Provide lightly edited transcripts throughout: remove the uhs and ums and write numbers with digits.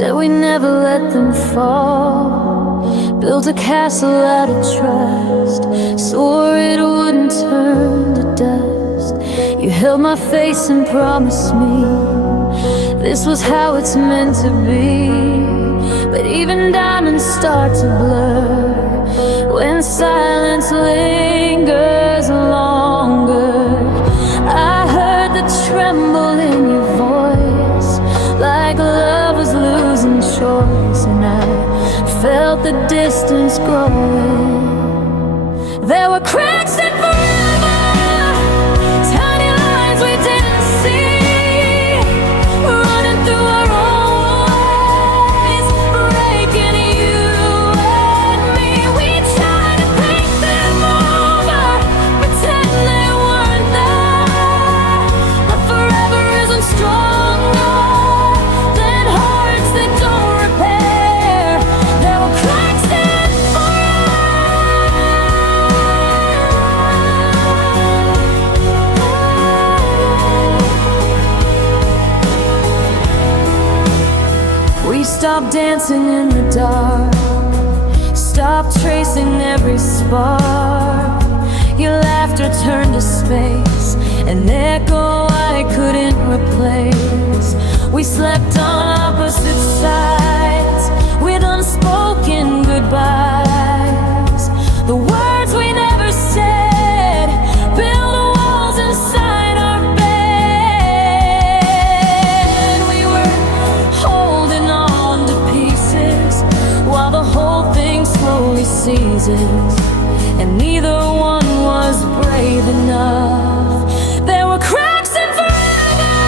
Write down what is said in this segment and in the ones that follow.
Said we never let them fall. Built a castle out of trust. Swore it wouldn't turn to dust. You held my face and promised me this was how it's meant to be. But even diamonds start to blur when silence lingers longer. I heard the tremble in your voice, like love was losing choice, and I felt the distance growing. There were cracks in forever, tiny lines we didn't see, running through our own ways, breaking you and me. We tried to paint them over, pretend they weren't there, but forever isn't stronger than hearts that don't repair. There were cracks in We stopped dancing in the dark, stopped tracing every spark. Your laughter turned to space, an echo I couldn't replace. We slept on opposite sides with unspoken goodbyes. The words we never said built walls inside our bed. We were holding on to pieces while the whole thing slowly seizes, and neither one was brave enough. There were cracks in forever,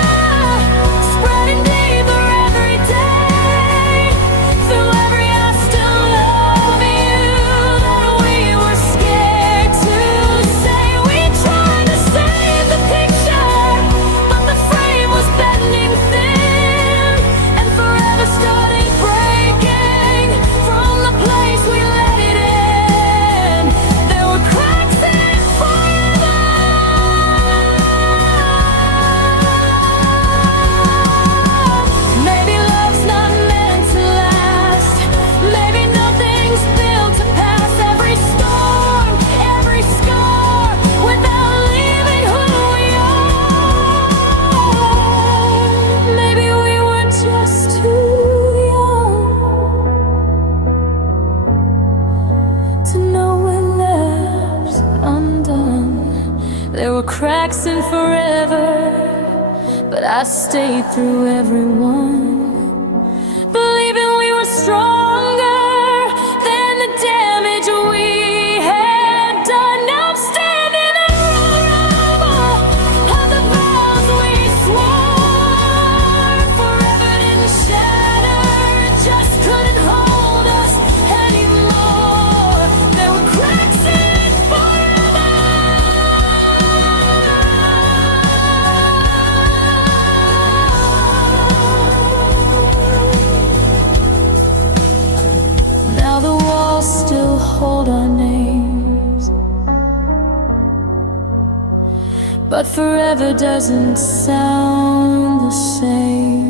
spreading deeper every day. Through every I still love you that we were scared to say. We tried to save the picture, but the frame was bending thin, and forever started breaking from the place we let it in. There were cracks in forever. Maybe love's not meant to last. Maybe nothing's built to pass every storm, every scar, without leaving who we are. Maybe we were just too young to know when love's undone. There were cracks in forever, but I stayed through every one, believing we were stronger than the damage we had done. Now I'm standing in rubble of the vows we swore. Forever didn't shatter, it just couldn't hold us anymore. There were cracks in forever. Now the walls still hold our names, but forever doesn't sound the same.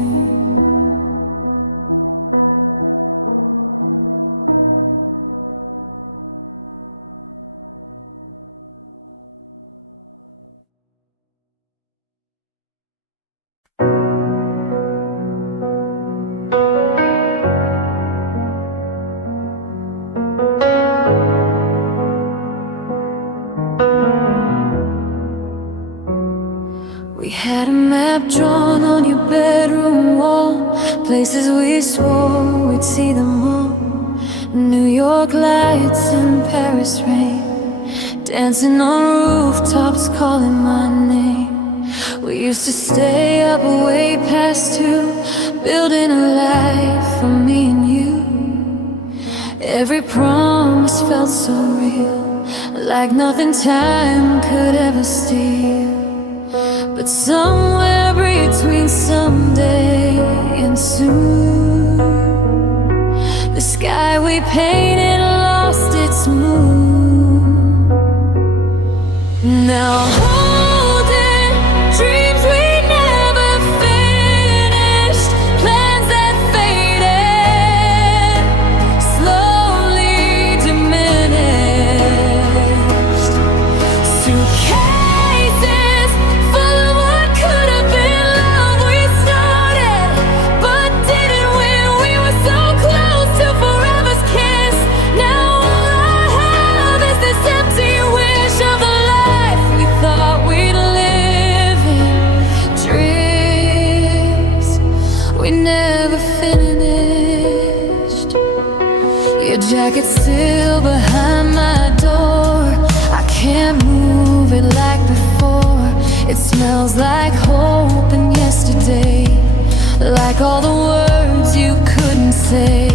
We had a map drawn on your bedroom wall, places we swore we'd see them all. New York lights and Paris rain, dancing on rooftops calling my name. We used to stay up way past 2, building a life for me and you. Every promise felt so real, like nothing time could ever steal. But somewhere between someday and soon, the sky we painted lost its moon. Now holding dreams we never finished, plans that faded. jacket's still behind my door. I can't move it like before. It smells like hope and yesterday, like all the words you couldn't say.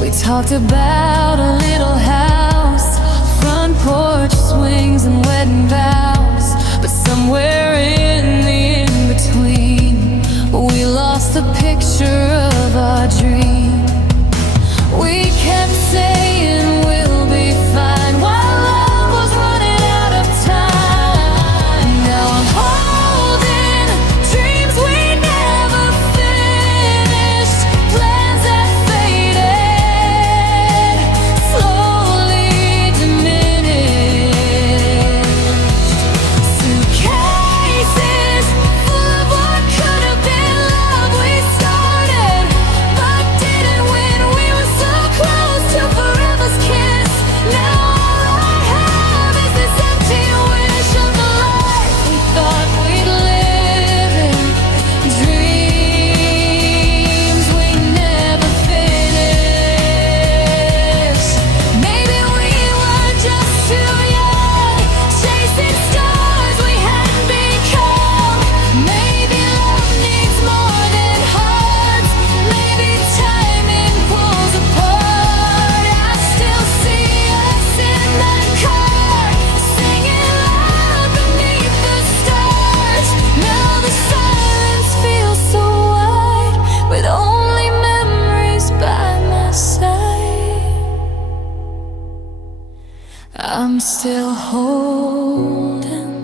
We talked about a little house, front porch swings and wedding vows. But somewhere in the in-between, we lost the picture of our dream. We kept saying we'll be fine while love was running out of time. Now I'm holding dreams we never finished, plans that faded, slowly diminished. Suitcases full of what could have been love we started, but didn't when we were so close to forever's kiss. Now all I have is this empty wish of the life we thought we'd live in, dreams we never finished. Maybe we were just too young, chasing stars we hadn't become. Maybe love needs more than hugs. Maybe timing pulls apart. I still see us in that car, singing loud beneath the stars. Now the silence feels so wide, with only memories by my side. I'm still holding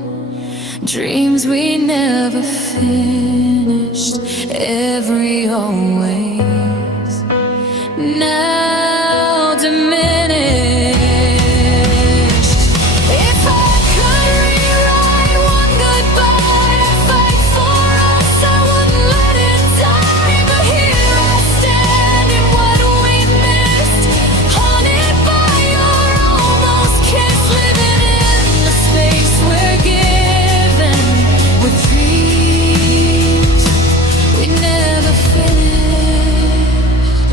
dreams we never finished, every always now diminished. If I could rewrite one goodbye, I'd fight for us, I wouldn't let it die. But here I stand in what we missed, haunted by your almost kiss, living in the space we're given, with dreams we never finished.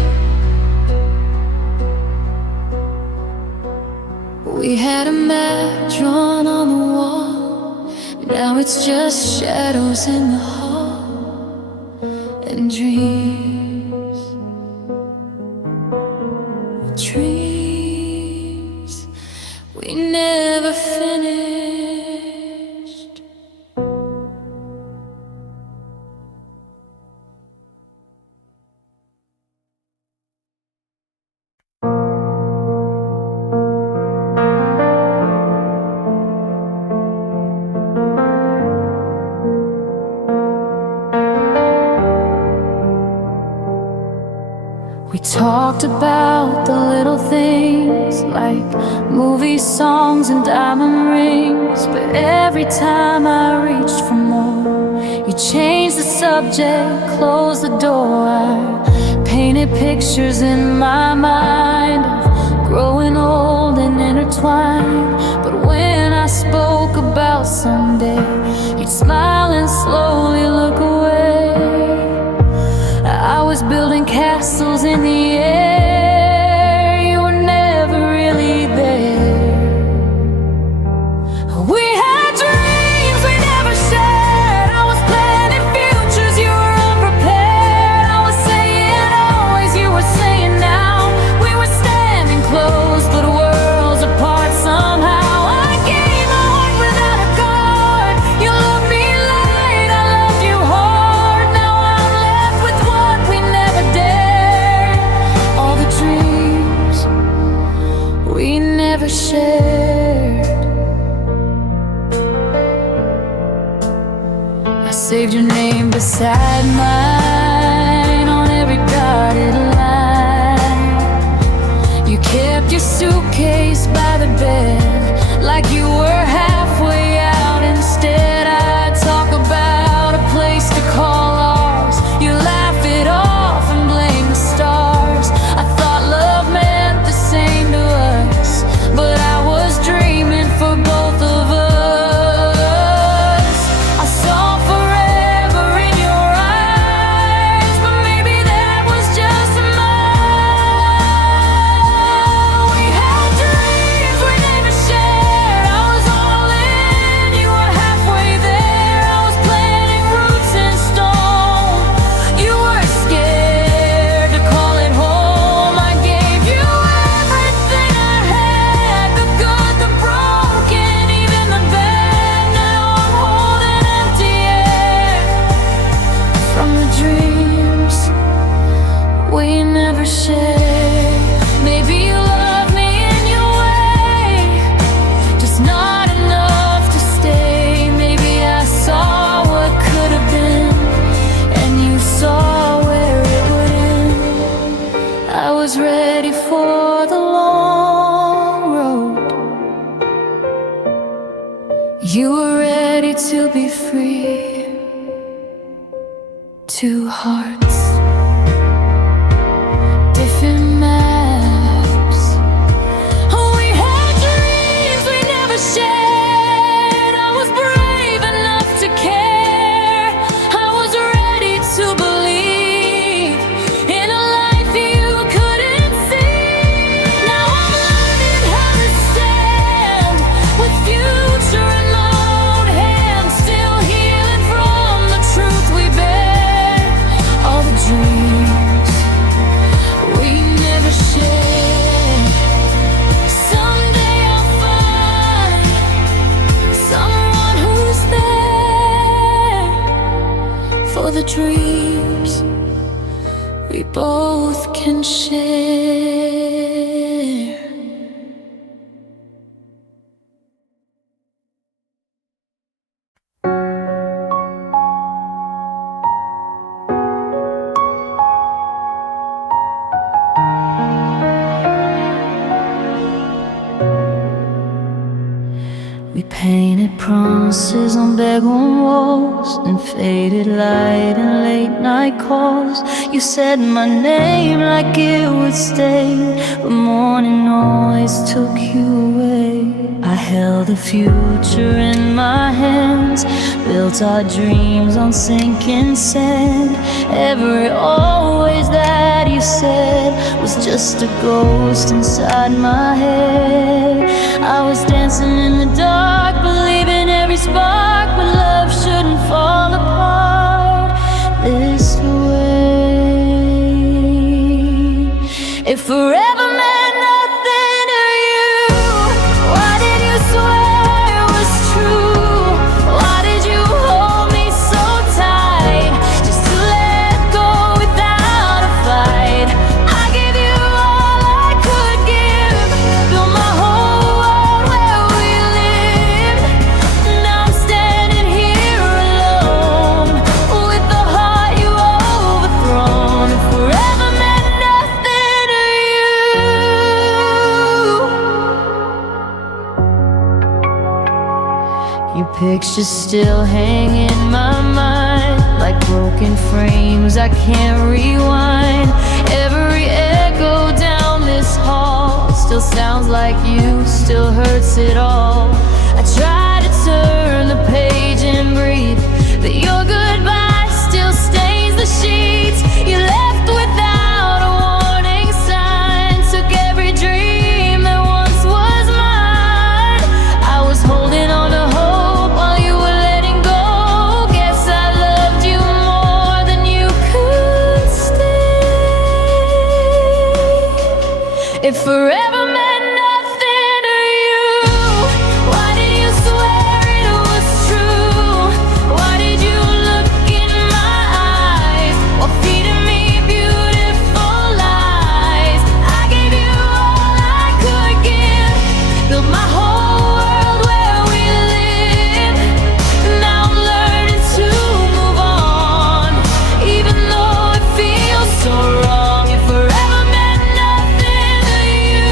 We had a map drawn on the wall, now it's just shadows in the hall, and dreams, dreams we never finished. We talked about the little things, like movie songs and diamond rings. But every time I reached for more, you changed the subject, closed the door. I painted pictures in my mind of growing old and intertwined. But when I spoke about someday, you'd smile and slowly look away. I was building castles in the air, you were never really there. We had dreams we never shared, I was planning futures, you were unprepared. I was saying always, you were saying now. We were standing close, but worlds apart somehow. I gave my heart without a guard, you loved me light, I loved you hard. Now I'm left with what we never dared, all the dreams we never shared. I saved your name beside mine on every dotted line. You kept your suitcase by the bed, like you were halfway out. Instead, I'd talk about a place to call ours. You laugh it off and blame the stars. I thought love meant the same to us, but I was dreaming for both of us. I saw forever in your eyes. we never shared. Maybe you love me in your way, just not enough to stay. Maybe I saw what could have been, and you saw where it would end. I was ready for the long road, you were ready to be free. Two hearts, different maps. We had dreams we never shared. I was brave enough to care. I was ready to believe in a life you couldn't see. Now I'm learning how to stand with future in my own hands, still healing from the truth we bear. All the dreams we never shared. Someday I'll find someone who's there for the dreams we both can share. We painted promises on bedroom walls, and faded light and late night calls. You said my name like it would stay, but morning noise took you away. I held the future in my hands, built our dreams on sinking sand. Every always that you said was just a ghost inside my head. I was dancing in the dark, believing every spark, but love shouldn't fall apart this way. If forever meant nothing to you, why did you swear it was true? Why did you hold me so tight, just to let go without a fight? I gave you all I could give, built my whole world where we lived. Now I'm standing here alone, with the heart you overthrown. If forever meant nothing to you, your pictures still hang in my mind, like broken frames I can't rewind. Every echo down this hall still sounds like you, still hurts it all. I try to turn the page and breathe, but your goodbye still stains the sheets. You left without a warning sign, took every dream that once was mine. I was holding on to hope while you were letting go. Guess I loved you more than you could stay. If forever meant nothing to you, why did you swear it was true? Why did you look in my eyes while feeding me beautiful lies? I gave you all I could give, built my whole world where we live. Now I'm learning to move on, even though it feels so wrong. If forever meant nothing to you,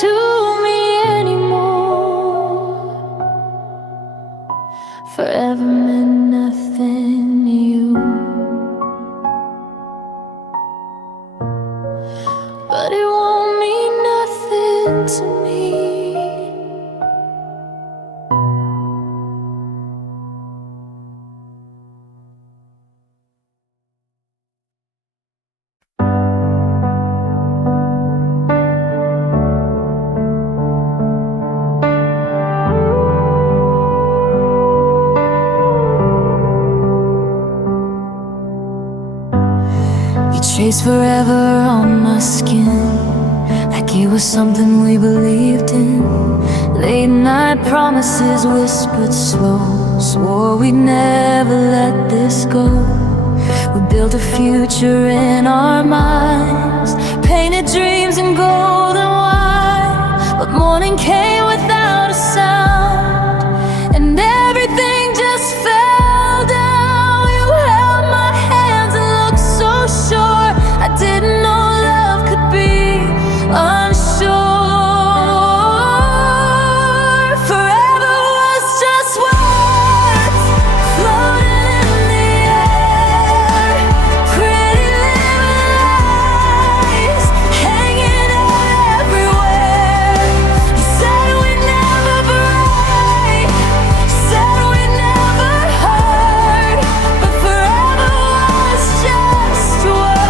to me anymore. Forever meant nothing to you, but it won't mean nothing to me. Chase forever on my skin, like it was something we believed in. Late night promises whispered slow, swore we'd never let this go. We built a future in our minds, painted dreams in gold and white. But morning came without a sound, and everything just fell down. You held my hands and looked so sure. I didn't know love could be unsure. Forever was just words floating in the air, pretty little lies hanging out everywhere. You said we'd never break, said we'd never hurt, but forever was just words.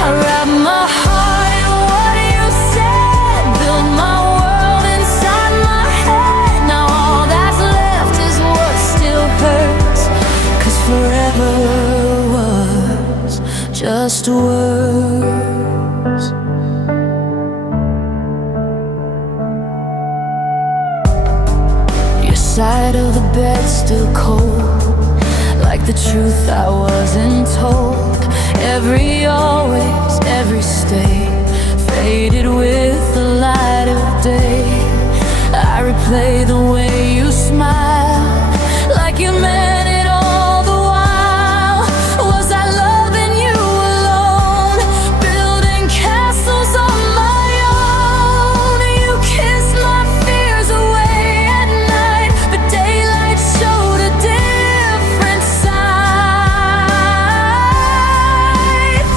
I wrapped my heart in what you said, built my world inside my head. Now all that's left is what still hurts, 'cause forever was just words. Your side of the bed still cold, like the truth I wasn't told. Every always, every stay faded with the light of day. I replay the way you smile, like you meant it all the while. Was I loving you alone, building castles on my own? You kissed my fears away at night, but daylight showed a different side.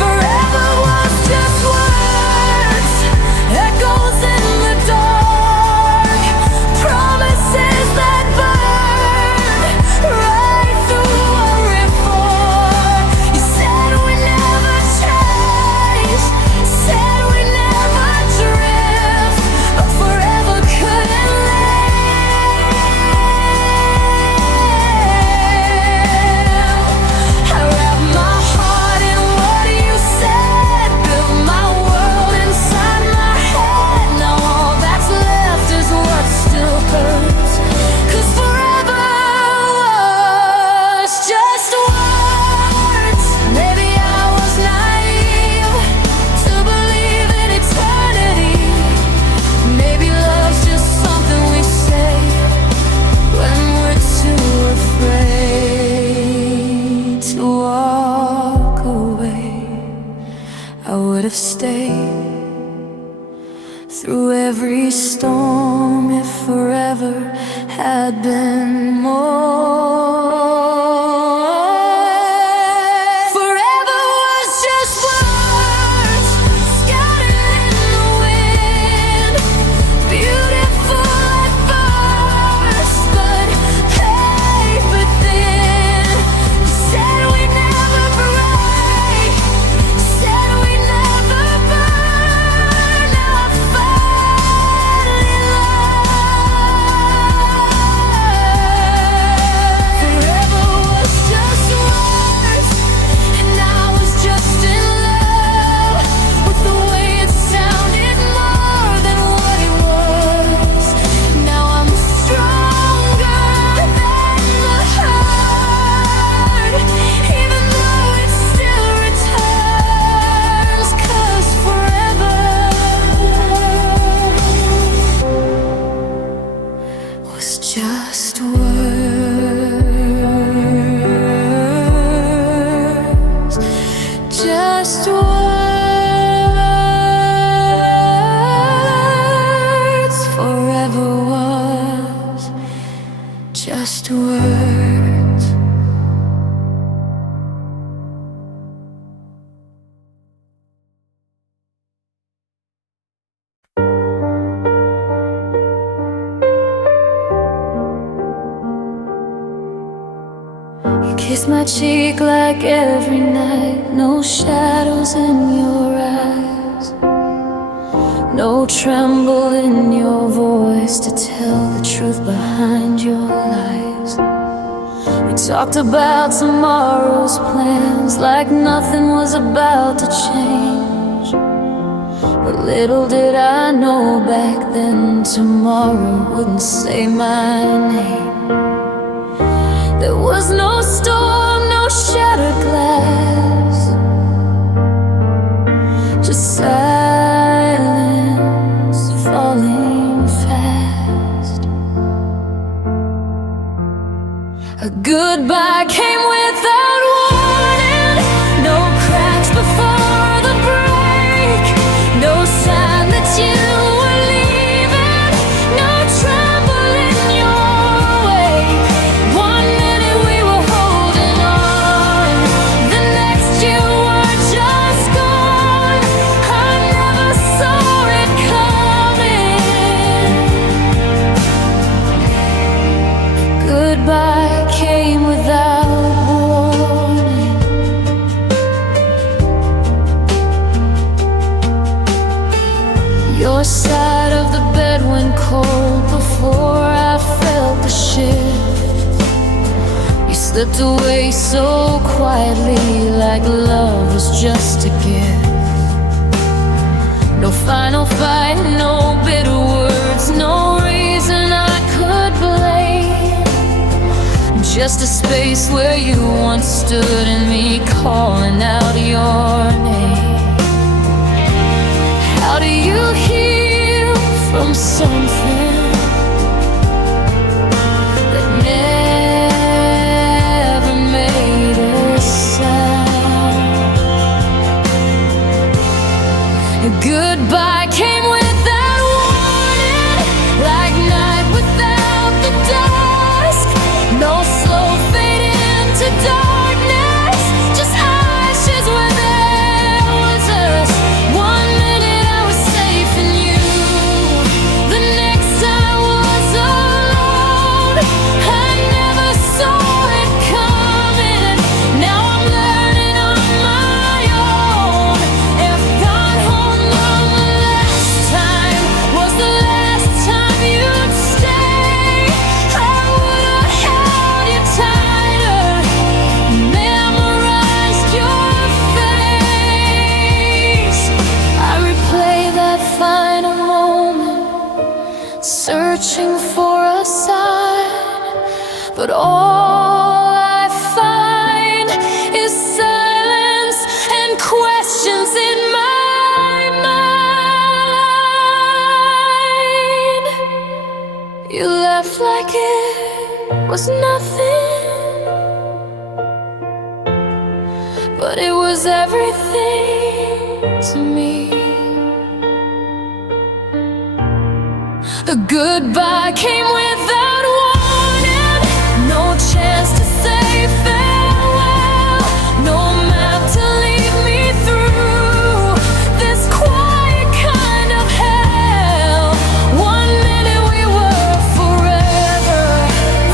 Forever was just words, echoes in the dark, promises that burn right through what we're for. You said we'd never change, said we'd never drift, but forever couldn't live. I wrapped my heart in what you said, built my world inside my head. Now all that's left is what still hurts, 'cause forever was just words. Maybe I was naive to believe in eternity. Maybe love's just something we say when we're too afraid to walk away. I would have stayed through every storm if forever had been more. Forever was just words scattered in the wind, beautiful at first, but paper thin. You said we'd never break, said we'd never burn. Now I finally love. Forever kiss my cheek like every night. No shadows in your eyes, no tremble in your voice to tell the truth behind your lies. We talked about tomorrow's plans like nothing was about to change. But little did I know back then tomorrow wouldn't say my name. There was no storm, no shattered glass, just silence falling fast. A goodbye came without warning, no cracks before the break, no sign that you were leaving, no tremble in your wake. One minute we were holding on, the next you were just gone. I never saw it coming. Goodbye came without warning. Your side of the bed went cold before I felt the shift. You slipped away so quietly, like love was just a gift. No final fight, no bitter words, no reason I could blame. Just a space where you once stood and me calling out your name. How do you heal from something that never made a sound? A goodbye came without warning, like night without the dusk. No slow fade into darkness, just ashes where there was us. One minute I was safe in you, the next I was alone. I never saw it coming, now I'm learning on my own. If gone home on the last time was the last time you'd stay, I would've held you tighter, memorized your face. I replay that final moment, searching for a sign, but all I find is silence and questions in my mind. You left like it was nothing, but it was everything to me. A goodbye came without warning, no chance to say farewell, no map to lead me through this quiet kind of hell. One minute we were forever,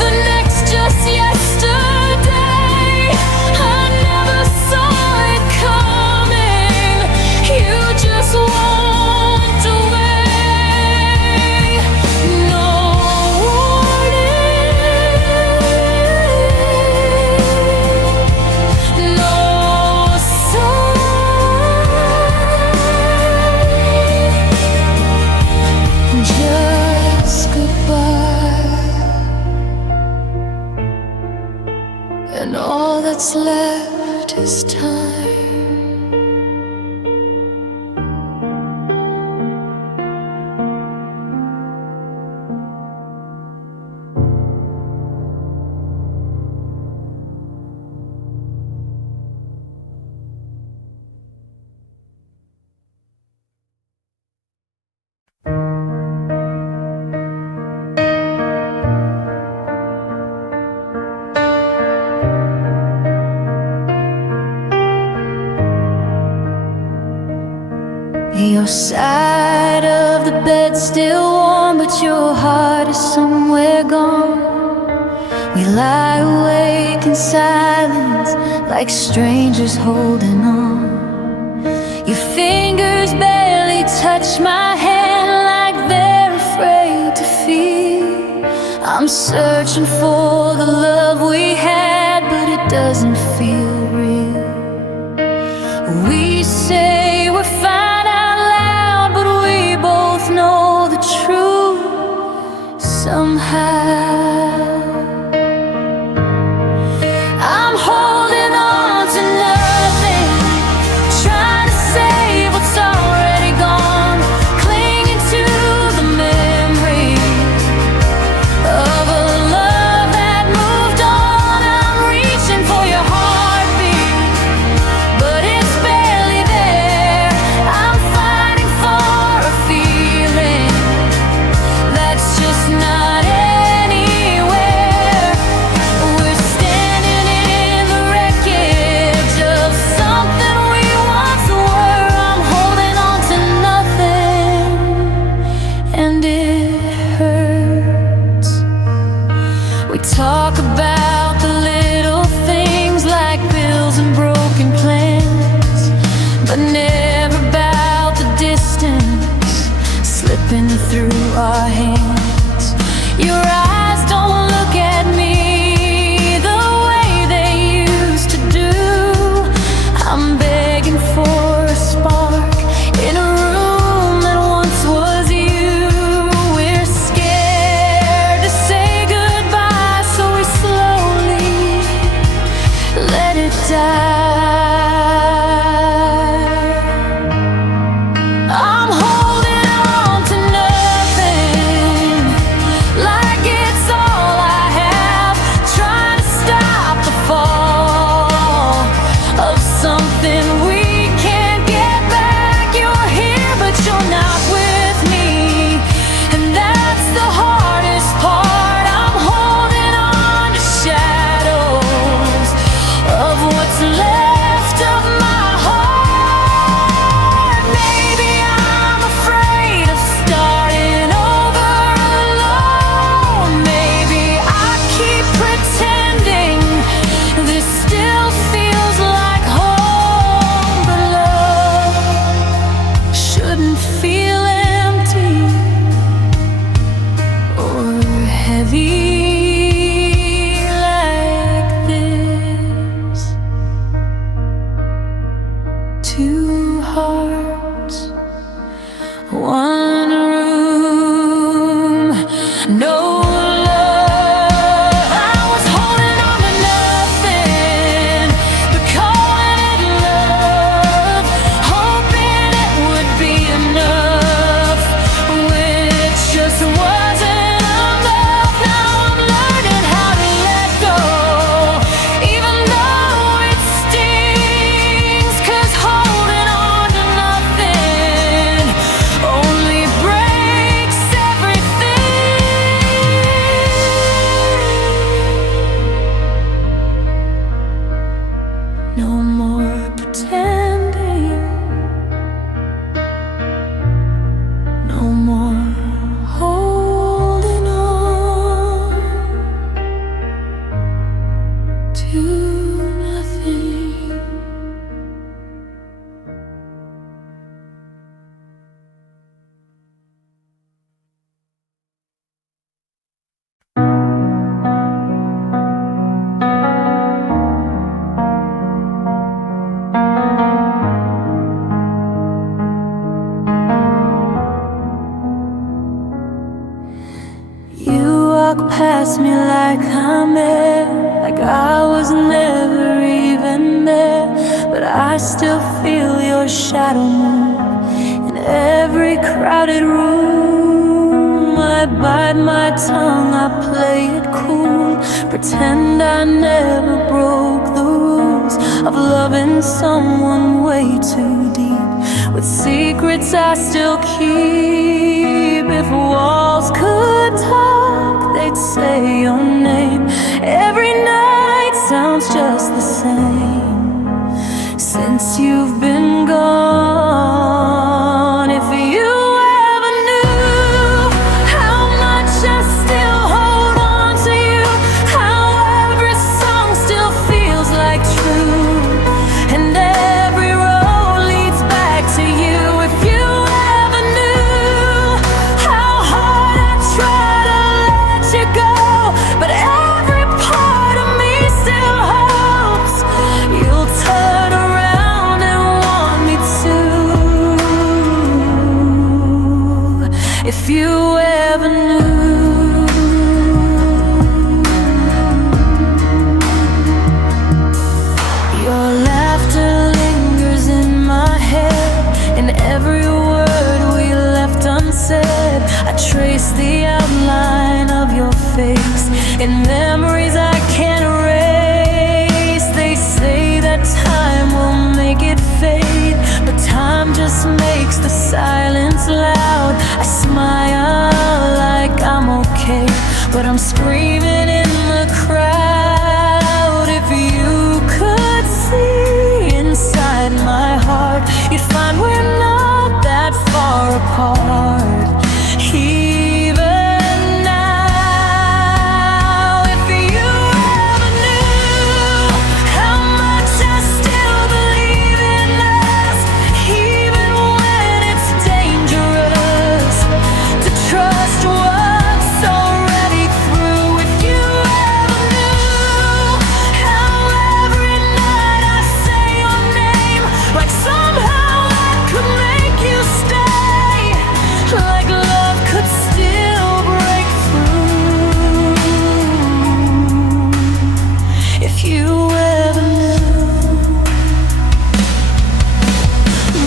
the next just yesterday. I never saw it coming, you just walked away. No warning, no sign, just goodbye. And all that's left is time. Your side of the bed still warm, but your heart is somewhere gone. We lie awake in silence, like strangers holding on. Your fingers barely touch my hand, like they're afraid to feel. I'm searching for the love we had, but it doesn't feel real. We say we're fine out loud, but we both know the truth somehow. I'm holding on to nothing, trying to save what's already gone, clinging to the memory of a love that moved on. I'm reaching for your heartbeat, but it's barely there. I'm fighting for a feeling that's just not anywhere. We're standing in the wreckage of something we once were. I'm holding on to nothing, and it hurts. We talk about the little things like bills and broken plans, but never about the distance slipping through our hands. Your eyes don't look at me the way they used to do. I'm begging for a spark in a room that once was you. We're scared to say goodbye, so we slowly let it die. I'm holding on to nothing, like it's all I have, trying to stop the fall of something we can't get back. You're here, but you're not with me, and that's the hardest part. I'm holding on to shadows of what's left of my heart. Maybe I'm afraid of starting over alone. Maybe I keep pretending this still feels like home, but love shouldn't feel empty or heavy like this. Two hearts, one room, no love. I was holding on to nothing, but calling it love, hoping it would be enough, which just wasn't enough. Now I'm learning how to let go, even though it stings, 'cause holding on to nothing only breaks everything. No more pretending, no more holding on to nothing. You walk past me like I'm air, like I was never even there, but I still feel your shadow move in every crowded room. I bite my tongue, I play it cool, pretend I never broke the rules of loving someone way too deep, with secrets I still keep. If walls could talk, they'd say your name. Every night sounds just the same since you've been gone. If you ever knew how much I still hold on to you, how I'm screaming in the crowd. If you could see inside my heart, you'd find we're not that far apart. Even now, if you ever knew how much I still believe in us, even when it's dangerous to trust what's already through. If you ever knew how every night I say your name, like somehow that could make you stay, like love could still break through. If you ever knew.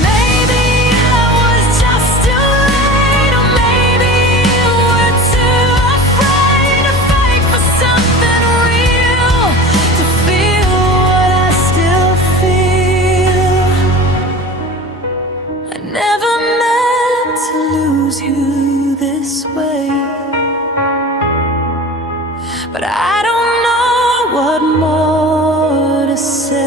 Maybe I was just too late, or maybe you were too afraid to fight for something real, to feel what I still feel. I never meant to lose you this way, but I don't know what more to say.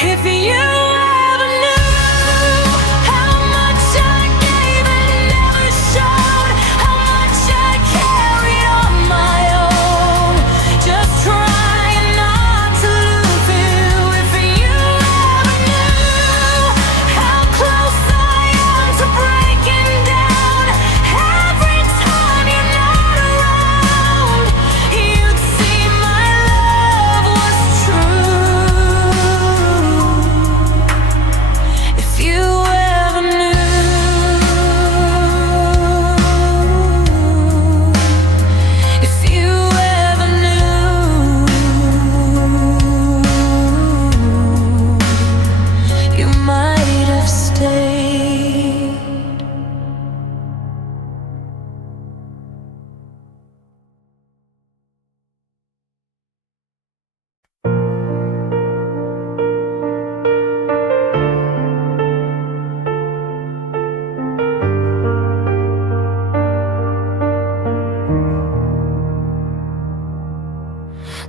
If you ever knew how much I gave and never showed, how much I carried on my own, just trying not to lose you. If you ever knew how close I am to breaking down every time you're not around, you'd see my love was true. If you ever knew. If you ever knew, you might have stayed.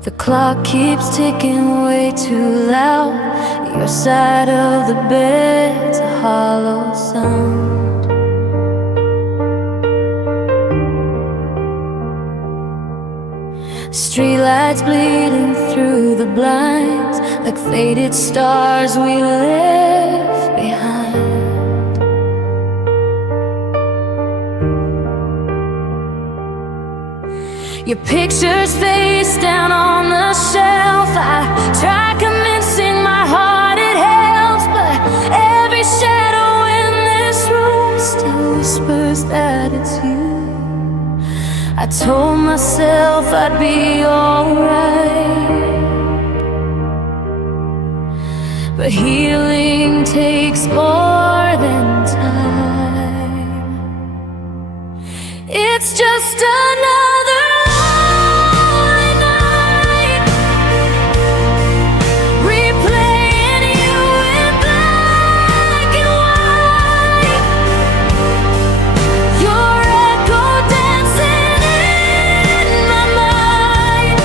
The clock keeps ticking way too loud. Your side of the bed's a hollow sound. Streetlights bleeding through the blinds, like faded stars we left behind. Your picture's face down on the shelf. I try convincing my heart it helps, but every shadow in this room still whispers that it's you. I told myself I'd be alright, but healing takes more than time. It's just another lonely night, replaying you in black and white. Your echo dancing in my mind.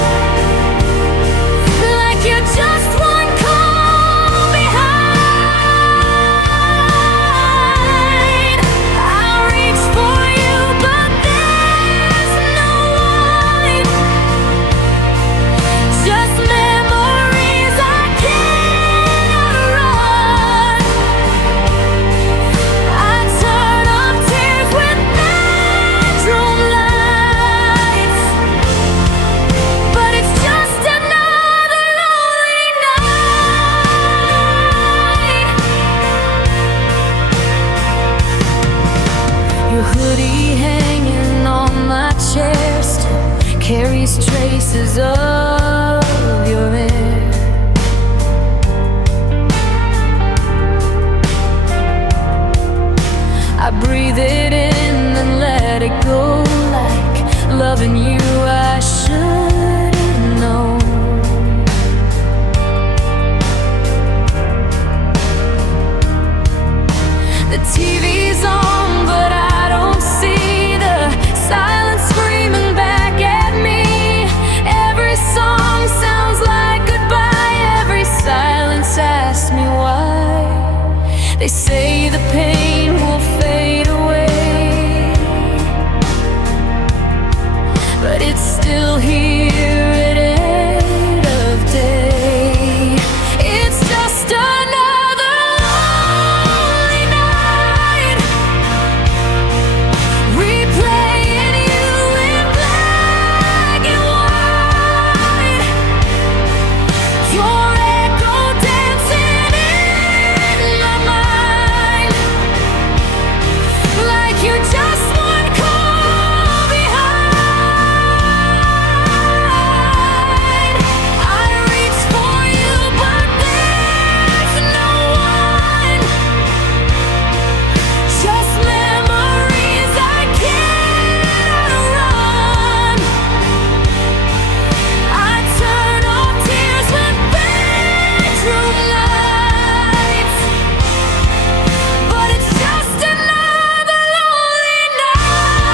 They say the pain will fade away, but it's still here at end of day. It's just another lonely night, replaying you in black and white. Your echo dancing in my mind, like you're just one call behind. I reach for you, but there's no one. Just memories I can't run. I turn off tears with bedroom lights, but it's just another lonely night.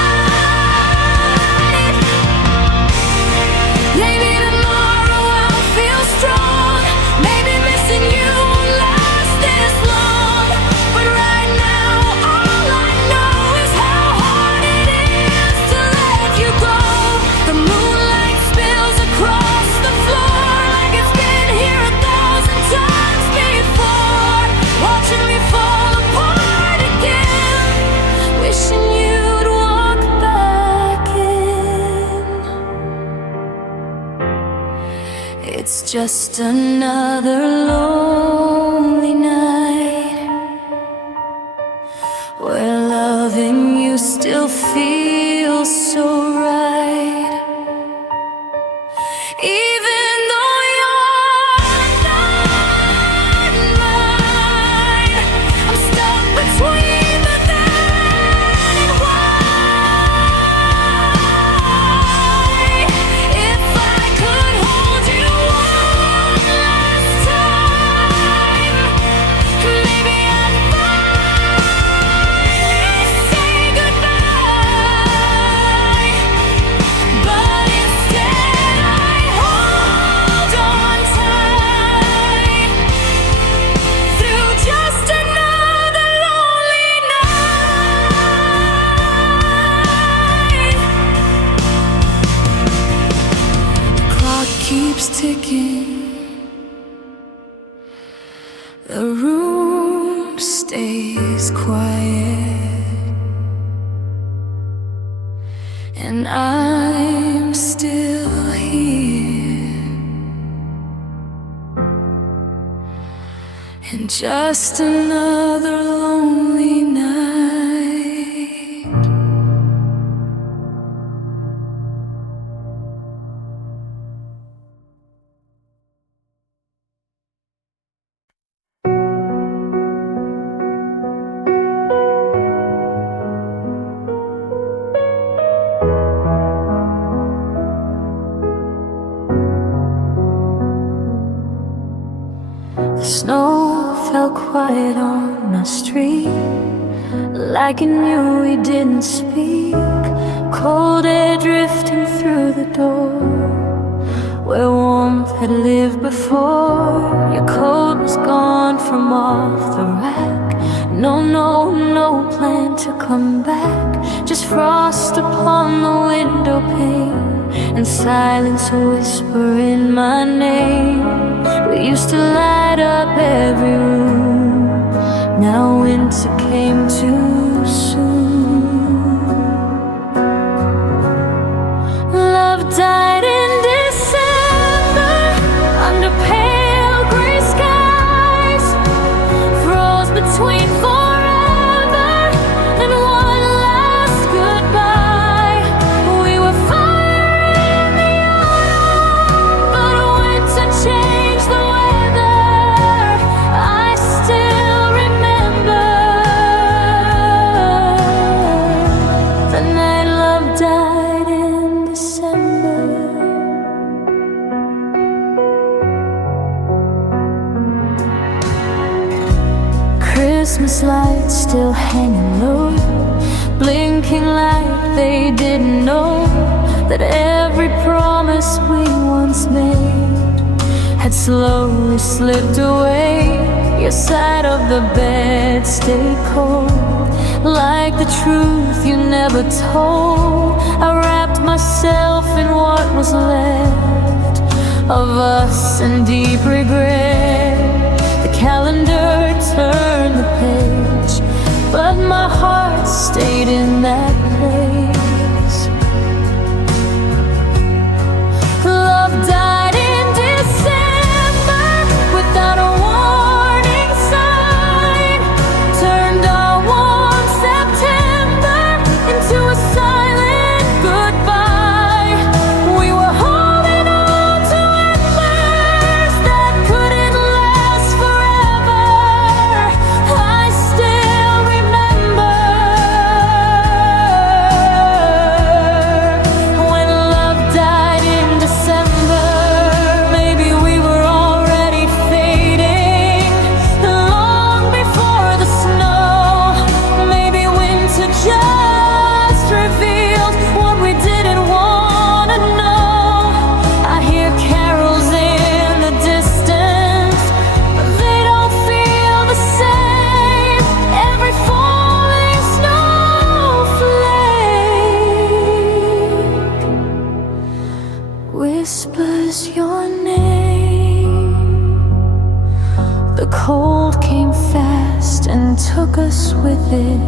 Maybe tomorrow I'll feel strong. Maybe missing you won't last this long. But right now, all I know is how hard it is to let you go. The moonlight spills across the floor like it's been here 1,000 times before, watching me fall apart again, wishing you'd walk back in. It's just another lonely night, where loving you still feels so right. Even though you're not mine, I'm stuck between the then and why. If I could hold you one last time, maybe I'd finally say goodbye. But instead I hold on tight through just another lonely night. The clock keeps ticking, the room stays quiet, and I'm still here. And just another lonely night. The snow fell quiet on our street, like it knew we didn't speak. Cold air drifting through the door, where warmth had lived before. Your coat was gone from off the rack. No, no, no plan to come back. Just frost upon the window pane, and silence whisper in my name. We used to light up every room, now winter came too soon. Love died in December, under pale gray skies, froze between forever and one last goodbye. We were fire in the autumn, but winter changed the weather. I still remember the night love died in December. Christmas lights still hanging low, blinking like they didn't know that every promise we once made had slowly slipped away. Your side of the bed stayed cold, like the truth you never told. I wrapped myself in what was left of us in deep regret. The calendar turned the page, but my heart stayed in that place. Love died in December without a warning sign. Turned our warm September into a silent goodbye. We were holding on to embers that couldn't last forever. I still remember when love died in December. Maybe we were already fading long before the snow. Maybe winter just revealed what we didn't want to know. I hear carols in the distance, but they don't feel the same. Every falling snowflake whispers your name. The cold came fast and took us with it.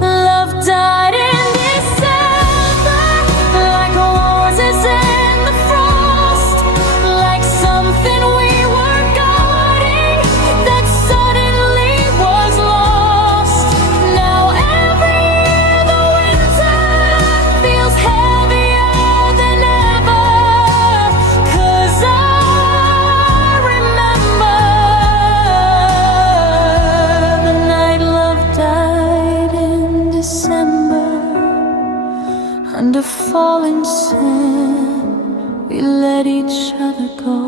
Love died in December, like roses in the frost, like something we were guarding that suddenly was lost. Now every year the winter feels heavier than ever, 'cause I remember the night love died in December. Under falling sand, we let each other go.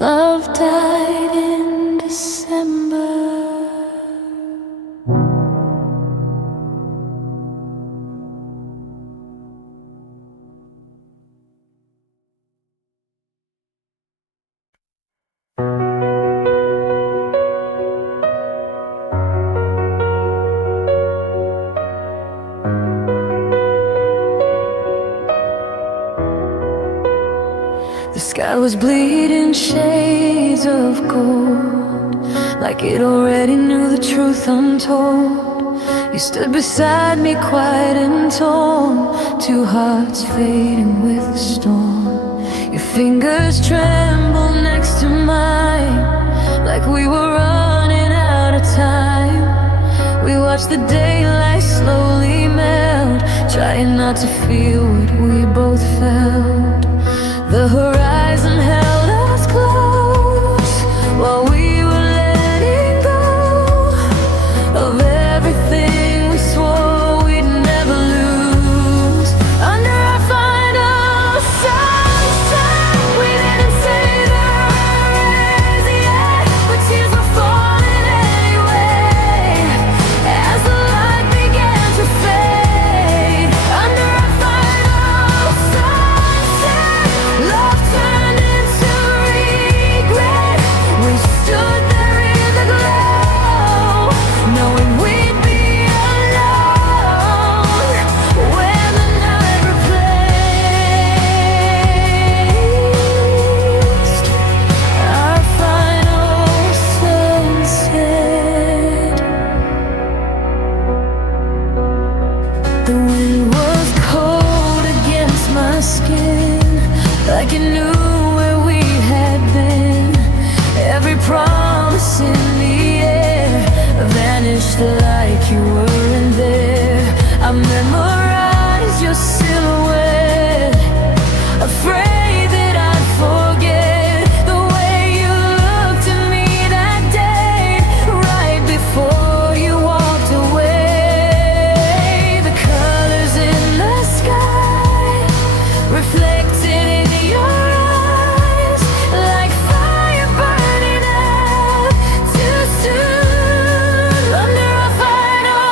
Love died in December. The sky was bleeding shades of gold, like it already knew the truth untold. You stood beside me quiet and torn, two hearts fading with the storm. Your fingers trembled next to mine, like we were running out of time. We watched the daylight slowly melt, trying not to feel what we both felt. The horizon held us close while we were letting go of everything we swore we'd never lose. Under our final sunset, we didn't say the words yet, but tears were falling anyway as the light began to fade. Under our final sunset, love turned into regret. We stood there in the glow, knowing we'd be alone when the night replaced our final sunset. The wind was cold against my skin, like it knew where we had been. Every promise in the air vanished like you weren't there. I memorized your silhouette, afraid that I'd forget the way you looked at me that day, right before you walked away. The colors in the sky reflected in your eyes, like fire burning up too soon. Under a final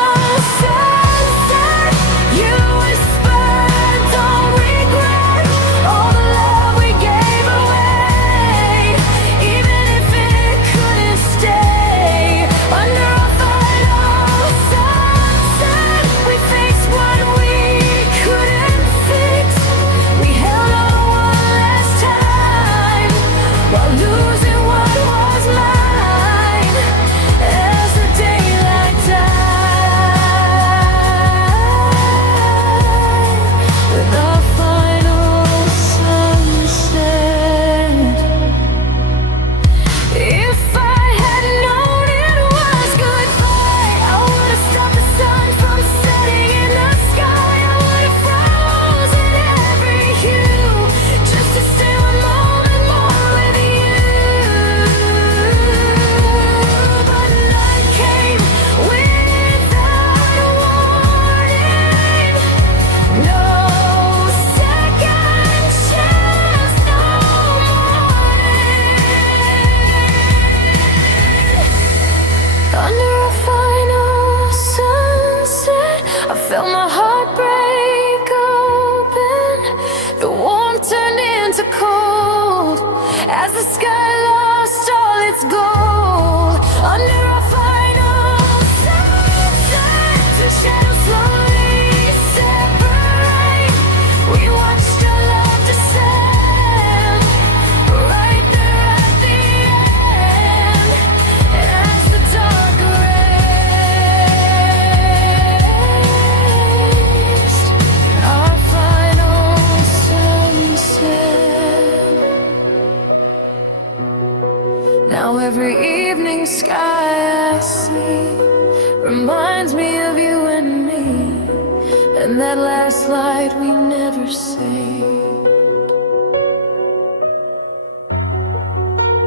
And that last light we never saved,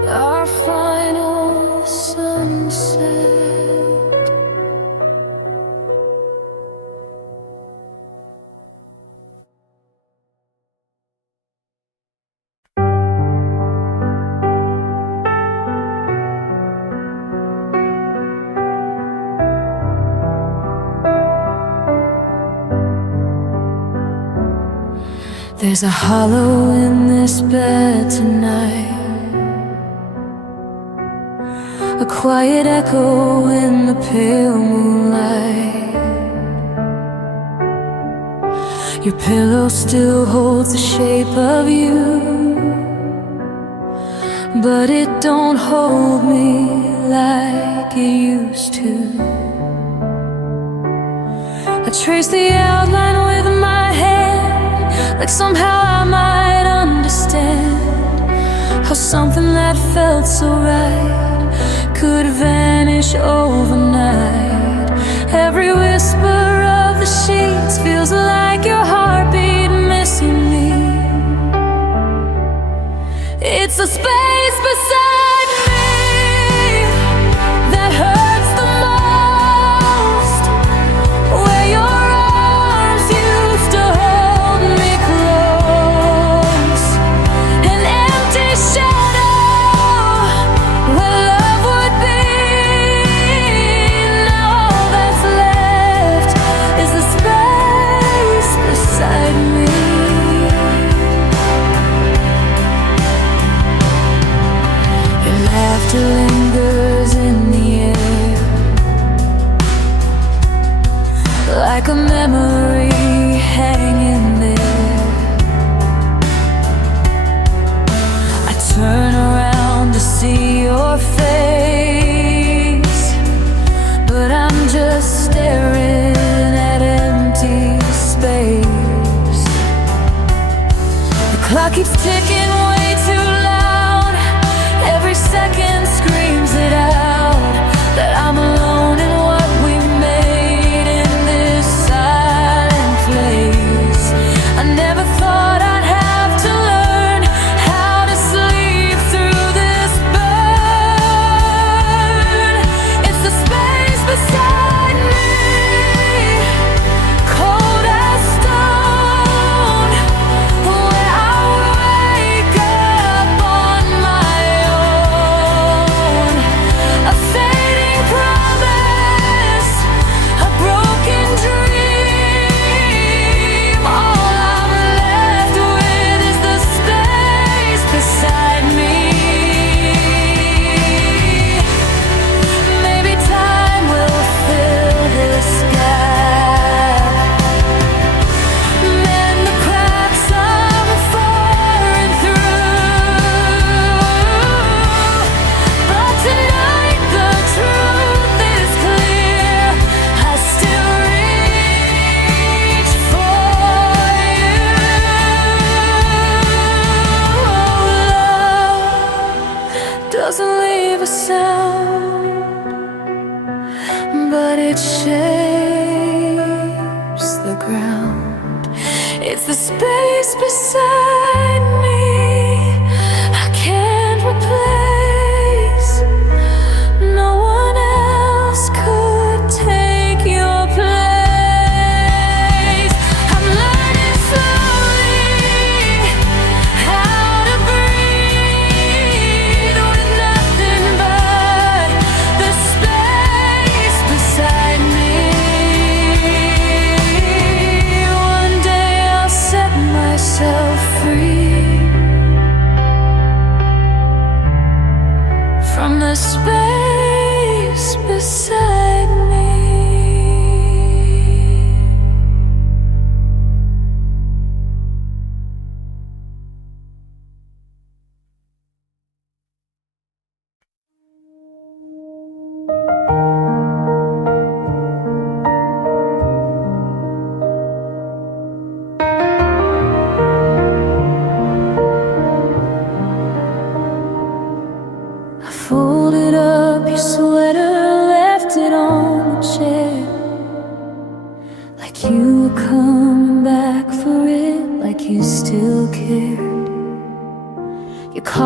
our final sunset. There's a hollow in this bed tonight, a quiet echo in the pale moonlight. Your pillow still holds the shape of you, but it don't hold me like it used to. I trace the outline with my hand, like somehow I might understand how something that felt so right could vanish overnight. Every whisper of the sheets feels like your heartbeat missing me. It's the space beside me that hurts the most, where your arms used to hold me close. An empty shadow where love would be. Now all that's left is the space beside me. Your laughter lingers in the air, like a memory hanging there. I turn around to see your face, but I'm just staring at empty space. The clock keeps ticking way too loud. Every second screams it out that I'm alone in what we made in this silent place. I never thought I'd have to learn how to sleep through this burn. It's the space beside me, cold as stone, where I wake up on my own. A fading promise, a broken dream. All I'm left with is the space beside me. Maybe time will fill this gap, mend the cracks I'm falling through. But tonight the truth is clear. I still reach for you. Love doesn't leave a sound, but it shapes the ground. It's the space beside me I can't replace. No one else could take your place. I'm learning slowly how to breathe with nothing but the space beside me. One day I'll set myself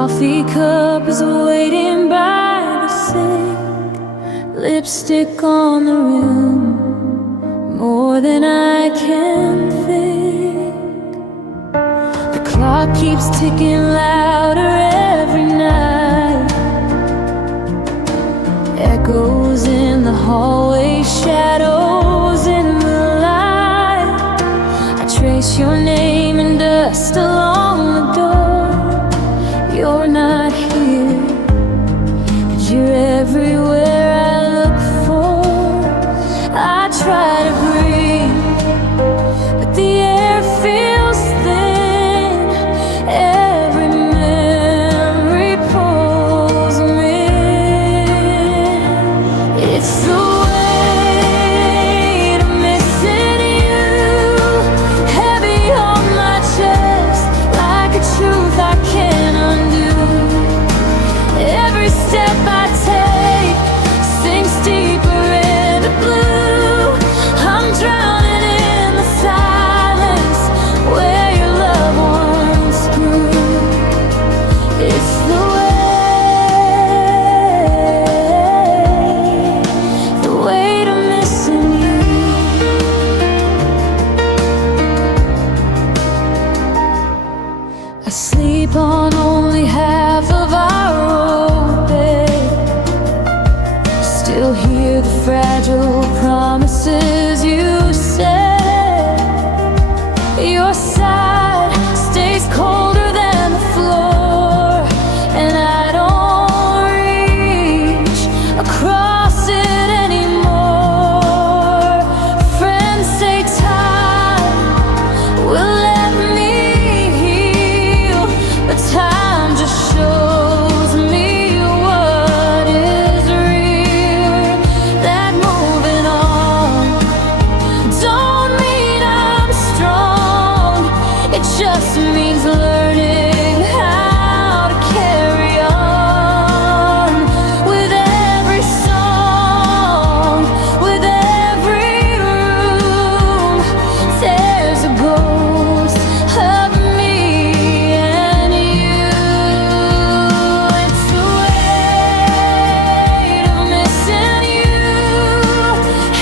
coffee cup is waiting by the sink, lipstick on the rim, more than I can think. The clock keeps ticking louder every night, echoes in the hallway, shadows in the light. I trace your name in dust along the door. You're not here, but you're everywhere I look for. I try to breathe, but the air feels thin. Every memory pulls me in. It's the weight of missing you, heavy on my chest, like a truth I can't undo. Every step I take sinks deeper into blue. I'm drowning in the silence where your love once grew. It's the weight of missing you. I sleep on only half of our old bed, still hear the fragile promises you said. Your side stays colder than the floor, and I don't reach across it anymore. Friends say time will let me heal, but time just shows me what is real. That moving on don't mean I'm strong, it just means learning how to carry on. With every song, with every room, there's a ghost of me and you. It's the weight of missing you,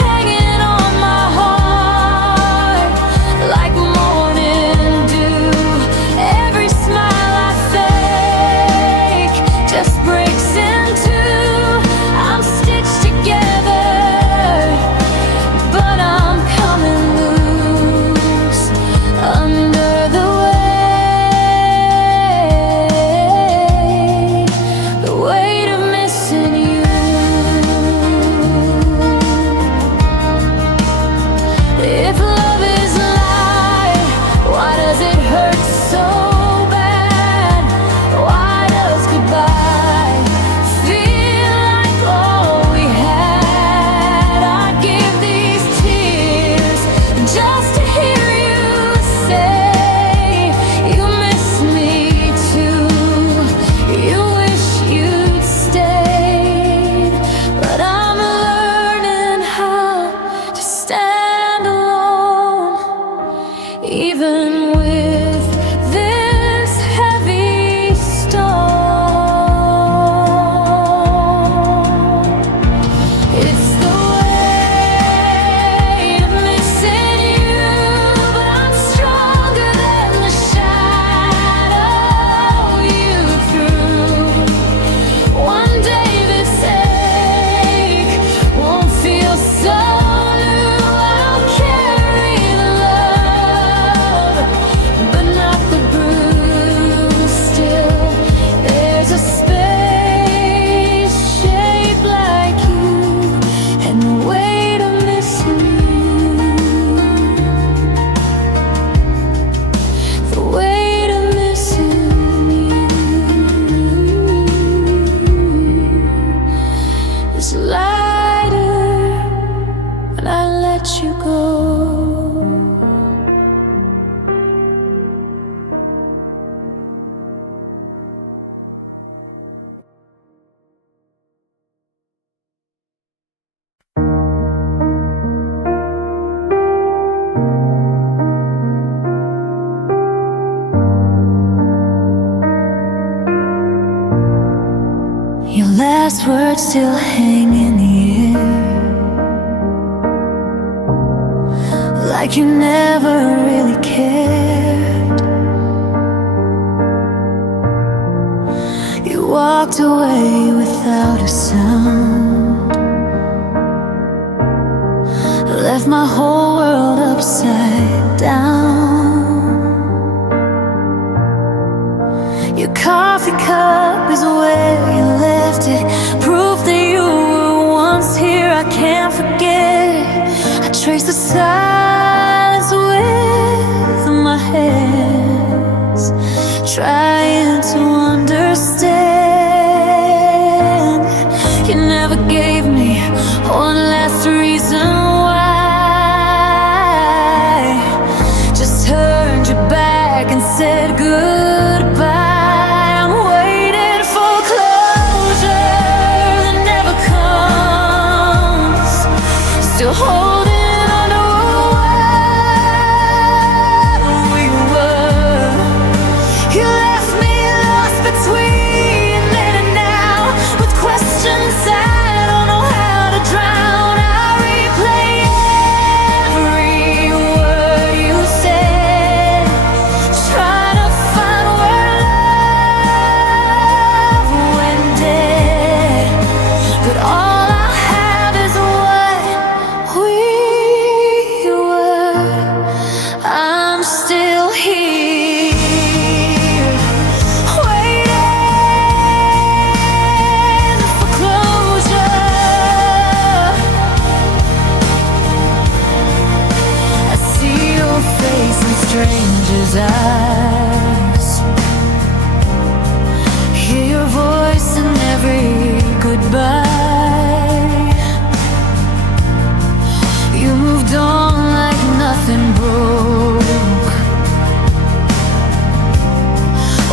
hanging on my heart like morning dew. Every smile I fake just breaks in two. I'm stitched together, but I'm coming loose under the weight of missing you. If love is light, why does it hurt so bad? Why does goodbye feel like all we had? I give these tears just to hear you say you miss me too. You wish you'd stayed, but I'm learning how to stand alone, even with this heavy stone. It's the weight of missing you, but I'm stronger than the shadow you threw. One day this ache won't feel so new. I'll carry the love, but not the bruise. Still, there's a space shaped like you, and the weight of missing you, the weight of missing you is lighter when I let you go. last words still hang in the air, like you never really cared. You walked away without a sound, left my whole world upside down. Your coffee cup is where you left it, proof that you were once here. I can't forget. I trace the silence with my hands, trying to understand. You never gave me one last reason why, just turned your back and said goodbye. Still holding on to where we were. You left me lost between then and now, with questions I don't know how to drown. I replay every word you said, trying to find where love went dead. But all I have is I'm still here, waiting for closure. I see your face in strangers' eyes, hear your voice in every goodbye. You moved on like nothing broke,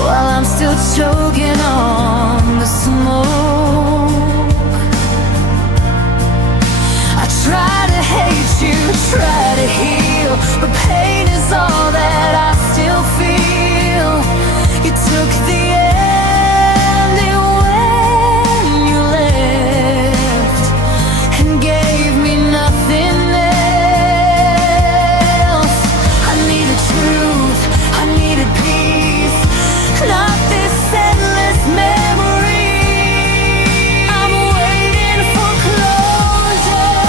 while I'm still choking on the smoke. I try to hate you, try to heal, but pain is all that I still feel. You took the ending when you left, and gave me nothing else. I needed truth, I needed peace, not this endless memory. I'm waiting for closure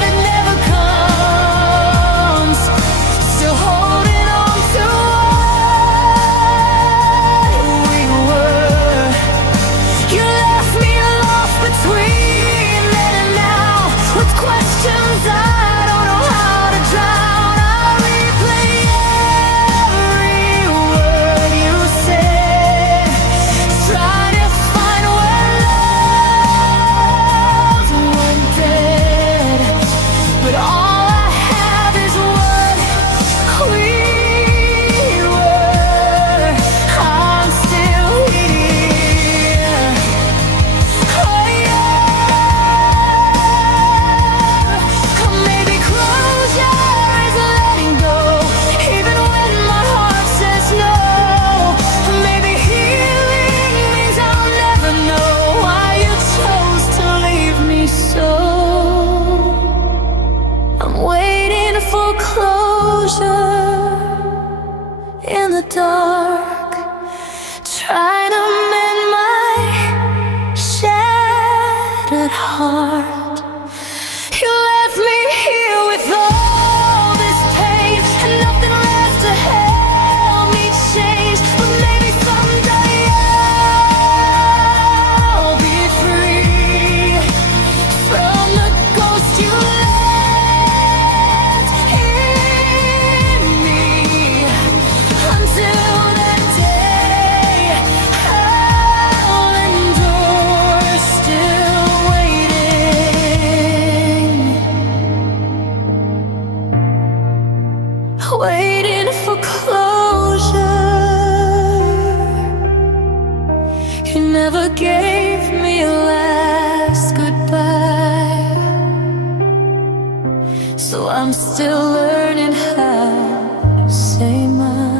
that never comes, still holding on to what we were. You left me lost between then and now, with questions I don't know how to drown. I replay every word you said, trying to find where love went dead. But all I have is what we were. I'm still here. Oh yeah. Maybe closure is letting go, even when my heart says no. Maybe healing means I'll never know why you chose to leave me so. I'm waiting for closure in the dark, trying to mend my shattered heart. You left me here with all this pain, and nothing left to help me change. But maybe someday I'll be free from the ghost you left in me. Until that day, I'll endure, still waiting, waiting for closure. You never gave me a last goodbye, so I'm still learning how to say mine.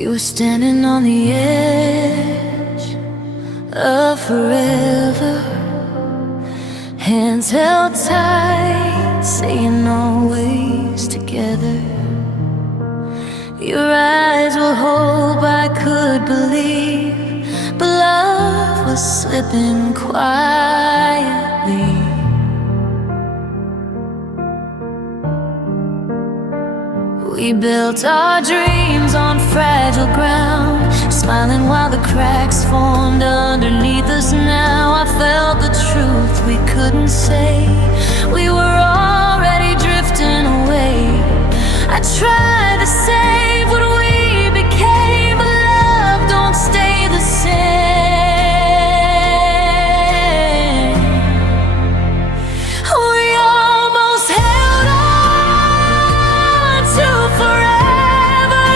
We were standing on the edge of forever, hands held tight, saying always together. Your eyes were hope I could believe, but love was slipping quietly. We built our dreams on fragile ground, smiling while the cracks formed underneath us now. I felt the truth we couldn't say, we were already drifting away. I tried to save what we became, but love don't stay the same. We almost held on to forever,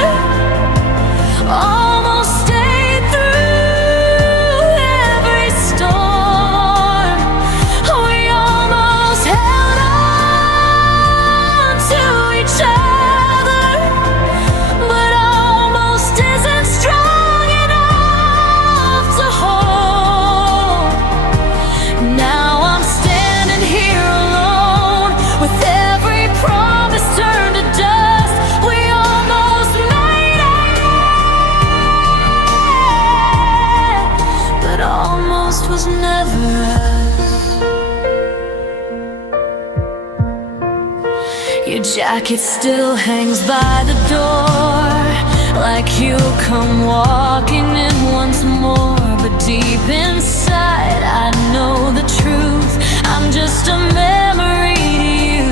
almost stayed through every storm. We almost held on to each other, but almost isn't strong enough to hold. Now I'm standing here alone, with every promise turned to dust. We almost made it, but almost was never us. Your jacket still hangs by the door, like you'll come walking in once more. But deep inside I know the truth, I'm just a memory to you.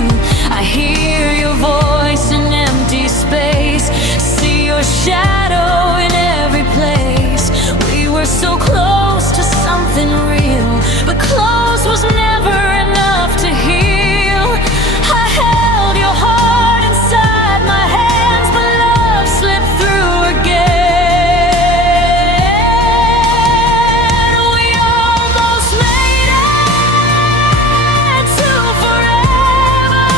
I hear your voice in empty space, see your shadow in every place. We were so close to something real, but close was never enough to heal. I held your heart inside my hands, but love slipped through again. We almost made it to forever,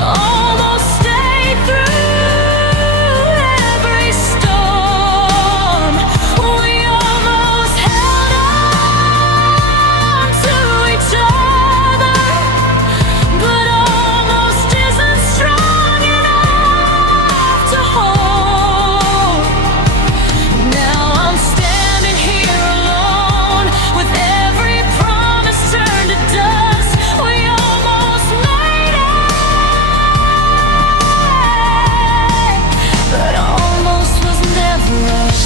almost stayed through every storm. We almost held on to each other, but almost isn't strong enough to hold. Now I'm standing here alone, with every promise turned to dust. We almost made it, but almost was never us.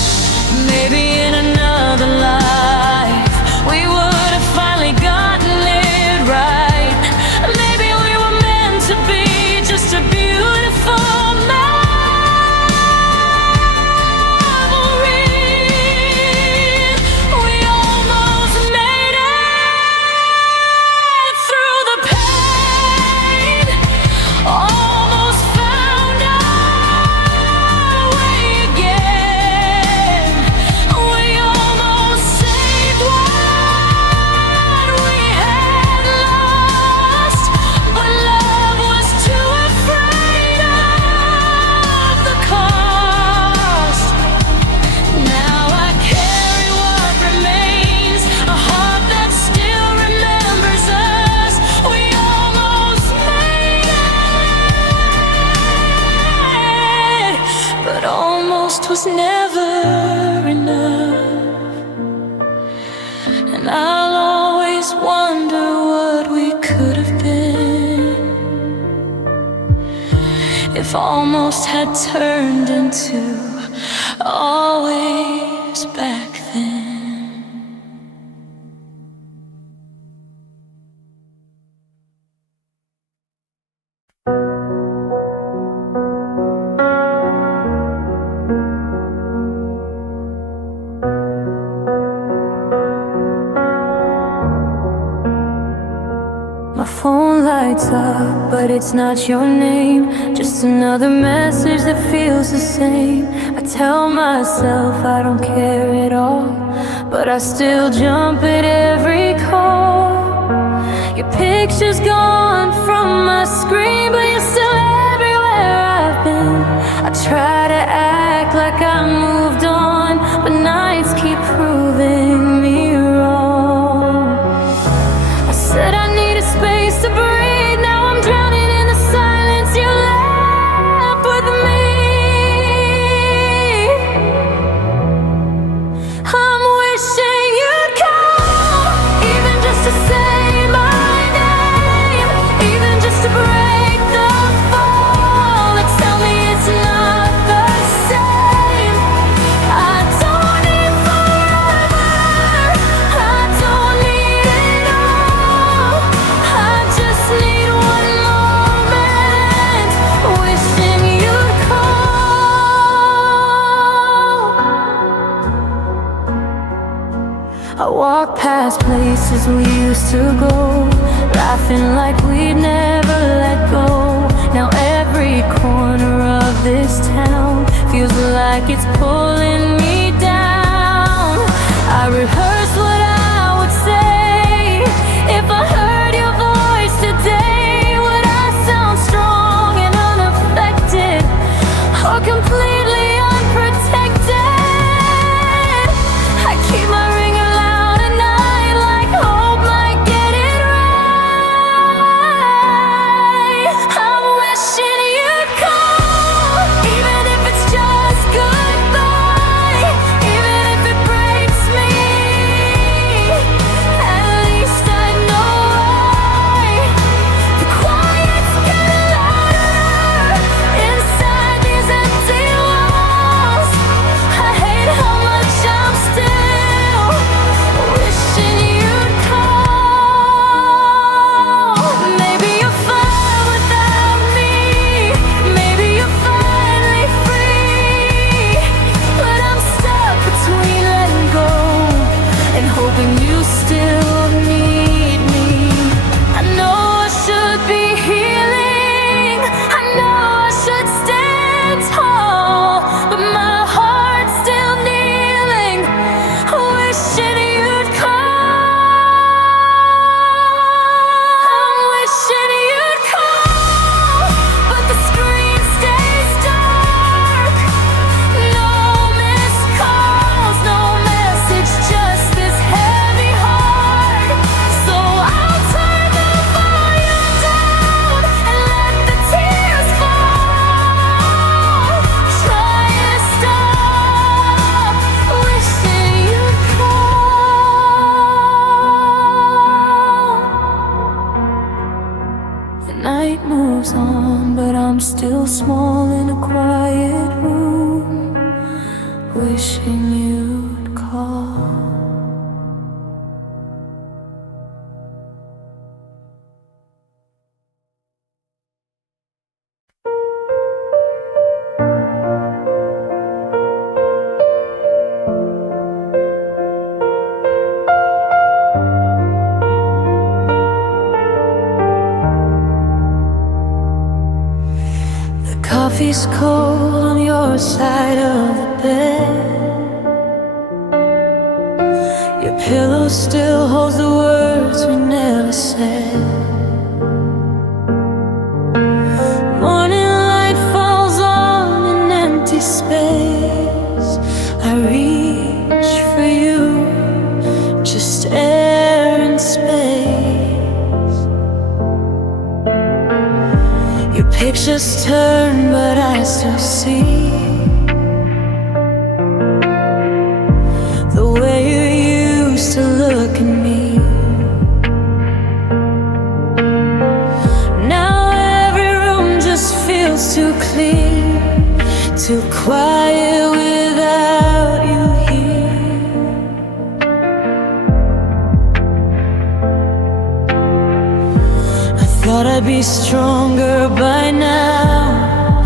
Maybe in another life we would have finally gotten it right. Maybe we were meant to be just a beautiful memory. We almost made it through the pain, almost found our way again. We almost saved what we had lost, but love was too afraid of the cost. Now I carry what remains, a heart that still remembers us. We almost made it, but almost was never enough. And I'll always wonder what we could have been, if almost had turned into always back then. My phone lights up, but it's not your name, just another message that feels the same. I tell myself I don't care at all, but I still jump at every call. Your picture's gone from my screen, but you're still everywhere I've been. I try to act places we used to go, laughing like we'd never let go. Now every corner of this town feels like it's pulling me down. I rehearse what I would say if I heard your voice today. Would I sound strong and unaffected, or completely unprotected? I keep my ringer loud at night, like hope might get it right. I'm wishing you'd call, even if it's just goodbye, even if it breaks me. At least I know why. The quiet's getting louder inside these empty walls. I hate how much I'm still wishing you'd call. Maybe you're fine without me, maybe you're finally free, but I'm stuck between letting go and hoping you still need me. I know I should be healing, I know I should stand tall, but my heart's still kneeling, wishing you'd call. I'm wishing you'd call, but the screen stays dark. No missed calls, no message, just this heavy heart. So I'll turn the volume down and let the tears fall. Try to stop wishing you'd call. The night moves on, but I'm still small in a quiet room, wishing you'd call. The coffee's cold on your side of the bed. Your pillow still holds the words we never said. Morning light falls on an empty space. I reach for you, just air and space. Your pictures turn, but I still see the way you used to look at me. Now every room just feels too clear, too quiet without you here. I thought I'd be stronger by now,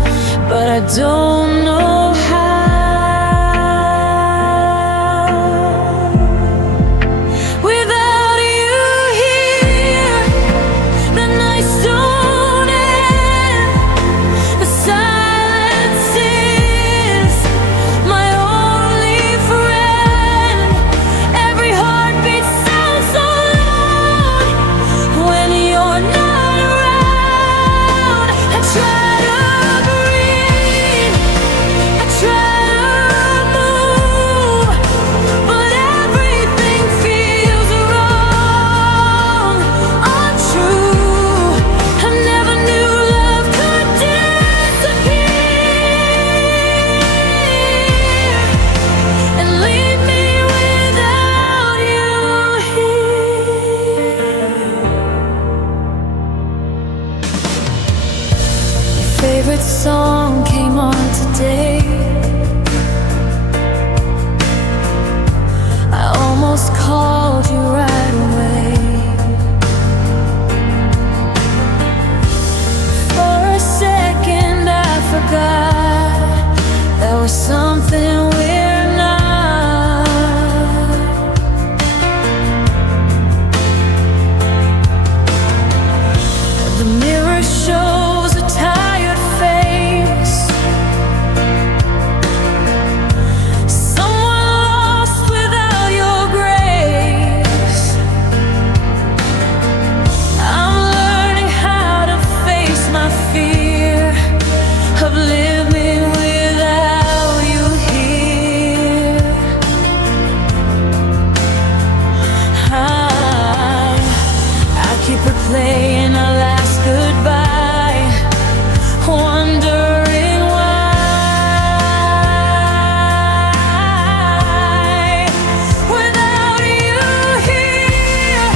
but I don't know how. Without you here, the nights don't end. The silence is my only friend. Every heartbeat sounds so loud when you're not around. I try to breathe, I try to move, but everything feels wrong, untrue. I never knew love could disappear and leave me without you here. Your favorite song came on today. I almost called you right away. For a second I forgot there was something we're not. living without you here. I keep replaying our last goodbye, wondering why. Without you here,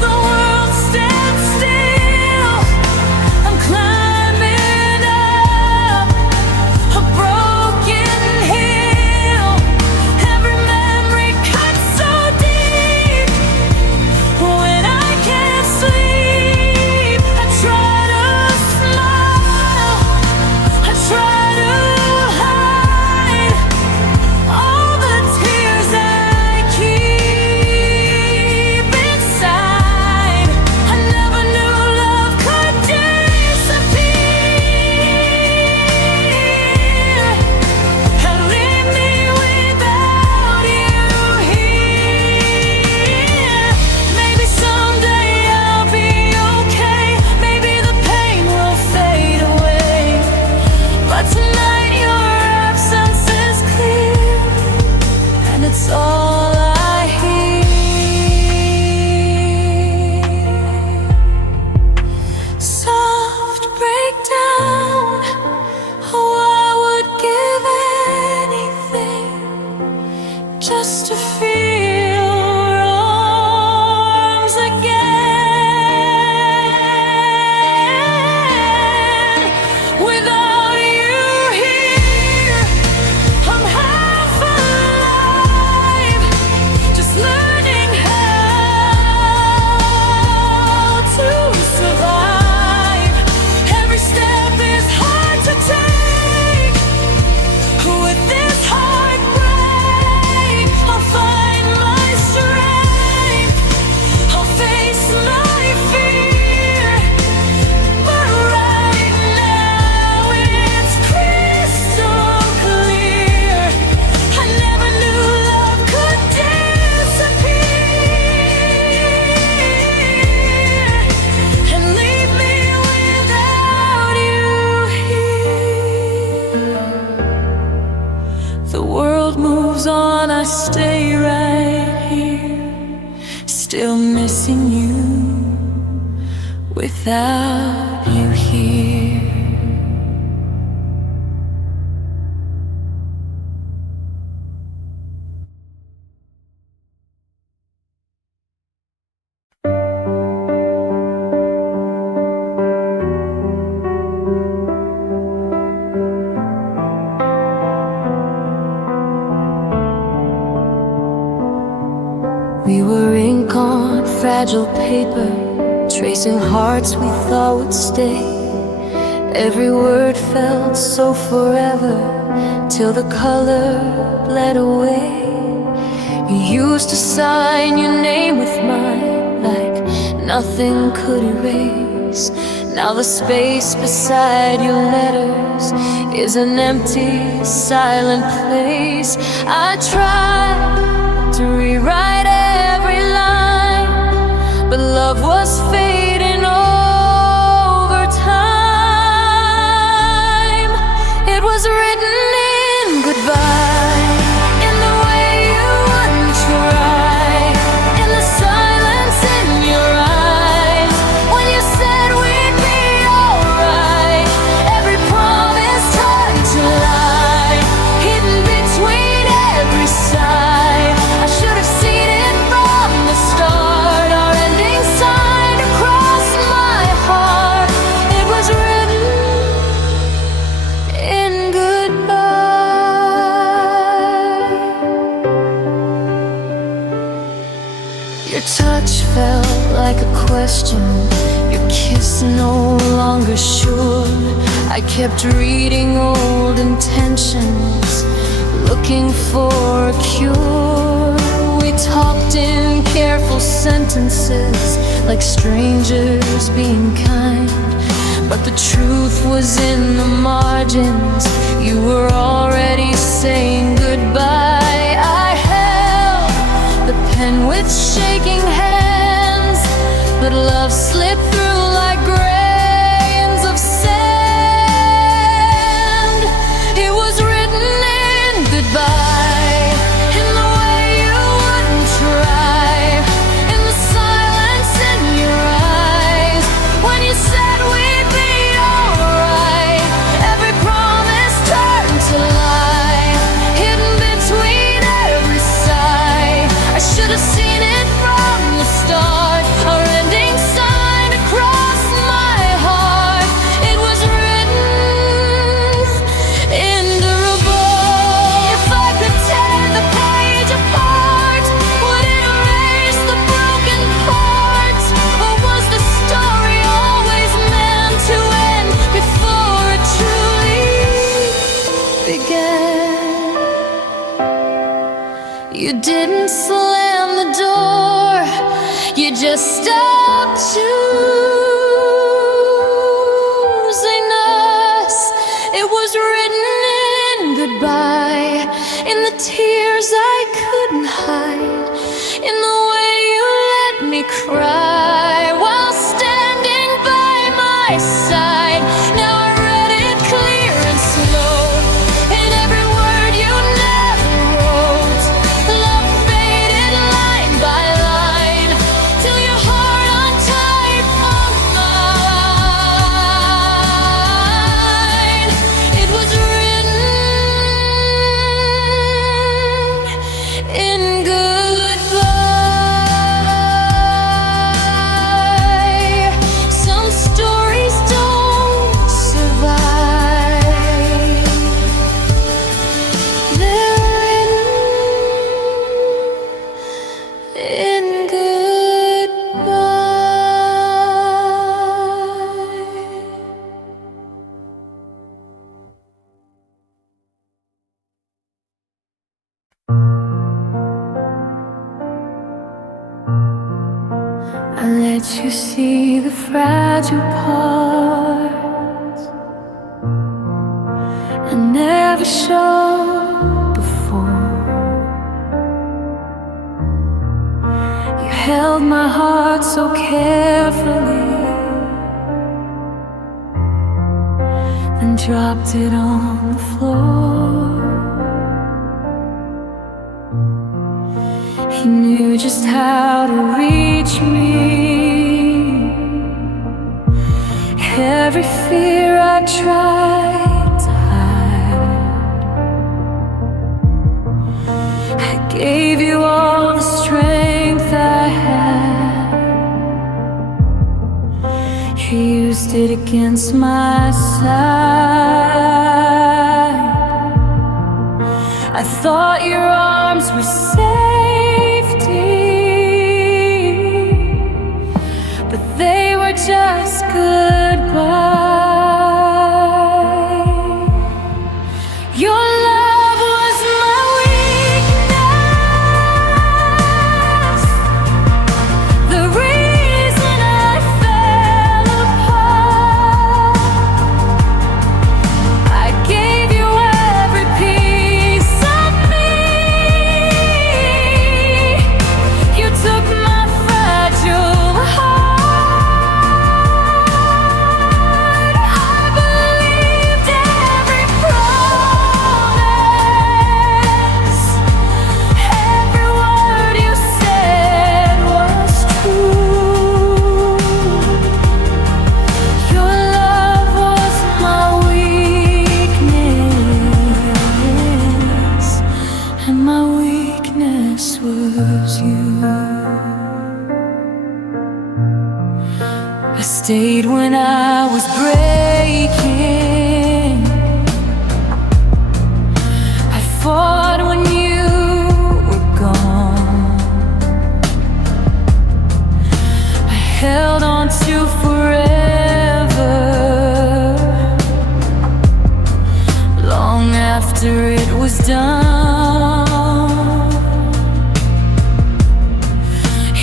the world stands still. I'm climbing up a broken hill. Every memory cuts so deep. When I can't sleep, I try to smile, I try to hide all the tears I keep inside. I never knew love could disappear and leave me without you here. Maybe someday I'll be okay. Maybe the pain will fade away. But tonight your absence is clear, and it's all I hear. Soft breakdown. Oh, I would give anything just to feel your arms again. Without you here, I'm half alive, just learning how to survive. Every step is hard to take. With this heartbreak, I'll find my strength. I'll face my fear. But right now it's crystal clear. I never knew love could disappear and leave me without you here. The world moves on, I stay right here, still missing you without you here. We were ink on fragile paper, tracing hearts we thought would stay. Every word felt so forever, till the color bled away. You used to sign your name with mine, like nothing could erase. Now the space beside your letters is an empty, silent place. I tried to rewrite every line, but love was fading over time. It was written in goodbye, in the way you wouldn't try, in the silence in your eyes, when you said we'd be alright. Every promise tried to lie, hidden between every sigh. I should have seen it from the start, our ending signed across my heart. It was written in goodbye. Your touch felt like a question, your kiss no longer sure. I kept reading old intentions, looking for a cure. We talked in careful sentences, like strangers being kind. But the truth was in the margins, you were already saying goodbye. I held the pen with shaking hands, but love slipped through like grains of sand. just stop choosing us. It was written in goodbye, in the tears I couldn't hide, in the way you let me cry while standing by my side. Now I read it clear and slow, in every word you never wrote. Love faded line by line, till your heart untied from mine. It was written in goodbye. Some stories don't survive. They're written in goodbye. I let you see the fragile parts I never showed before. You held my heart so carefully, then dropped it on the floor. He knew just how to reach me. Every fear I tried to hide, I gave you all the strength I had. You used it against my side. I thought your arms were safety, but they were just goodbye. Your love was my weakness, the reason I fell apart. I gave you every piece of me. You took my fragile heart. I believed every promise, every word you said was true. Your love was my weakness, and my weakness was you. I stayed when I was breaking, I fought when you were gone. I held on to forever, long after it was done.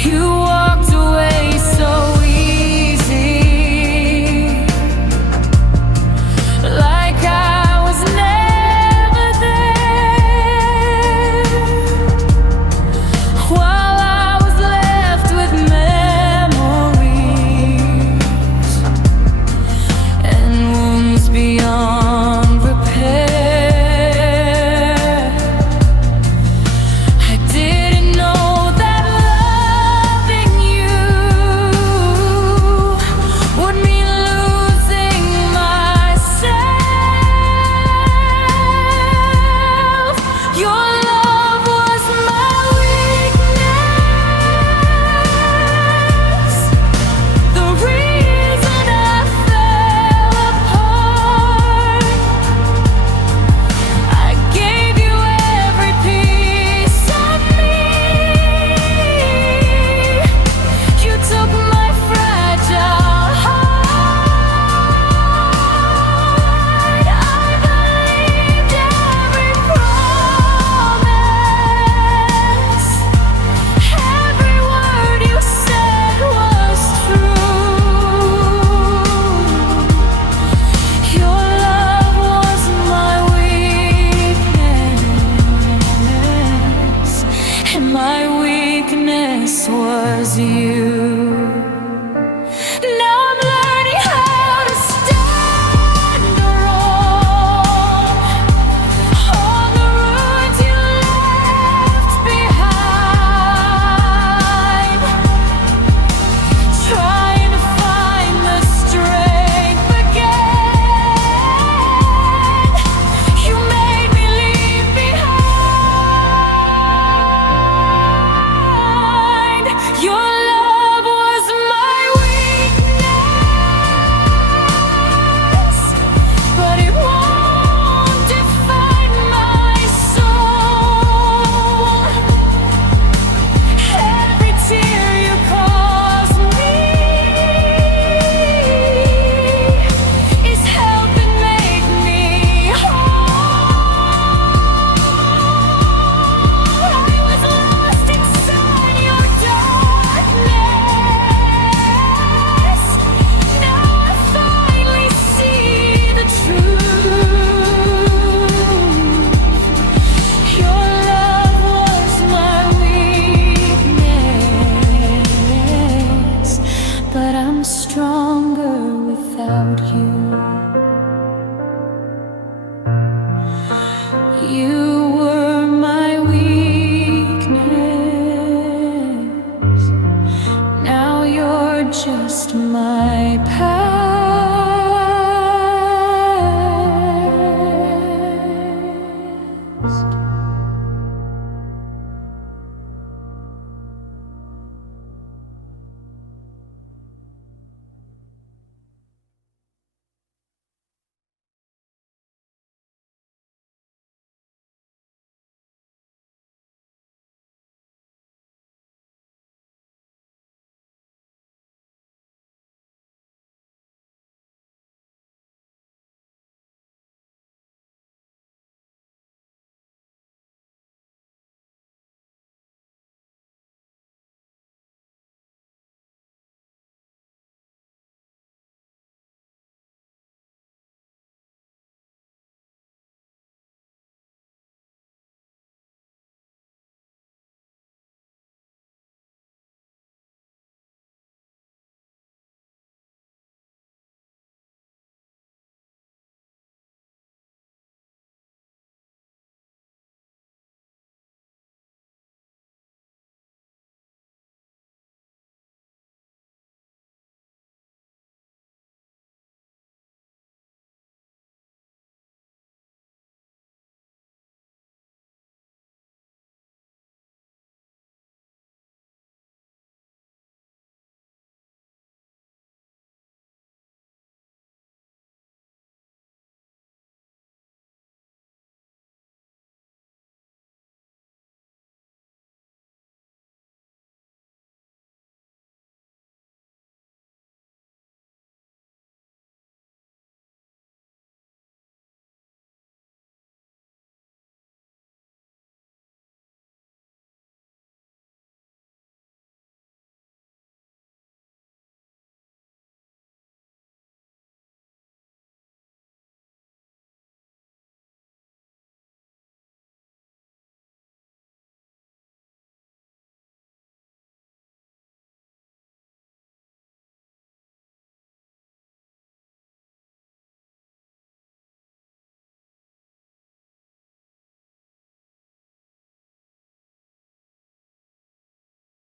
You walked away so easy, like I was never there, while I was left with memories and wounds beyond repair. you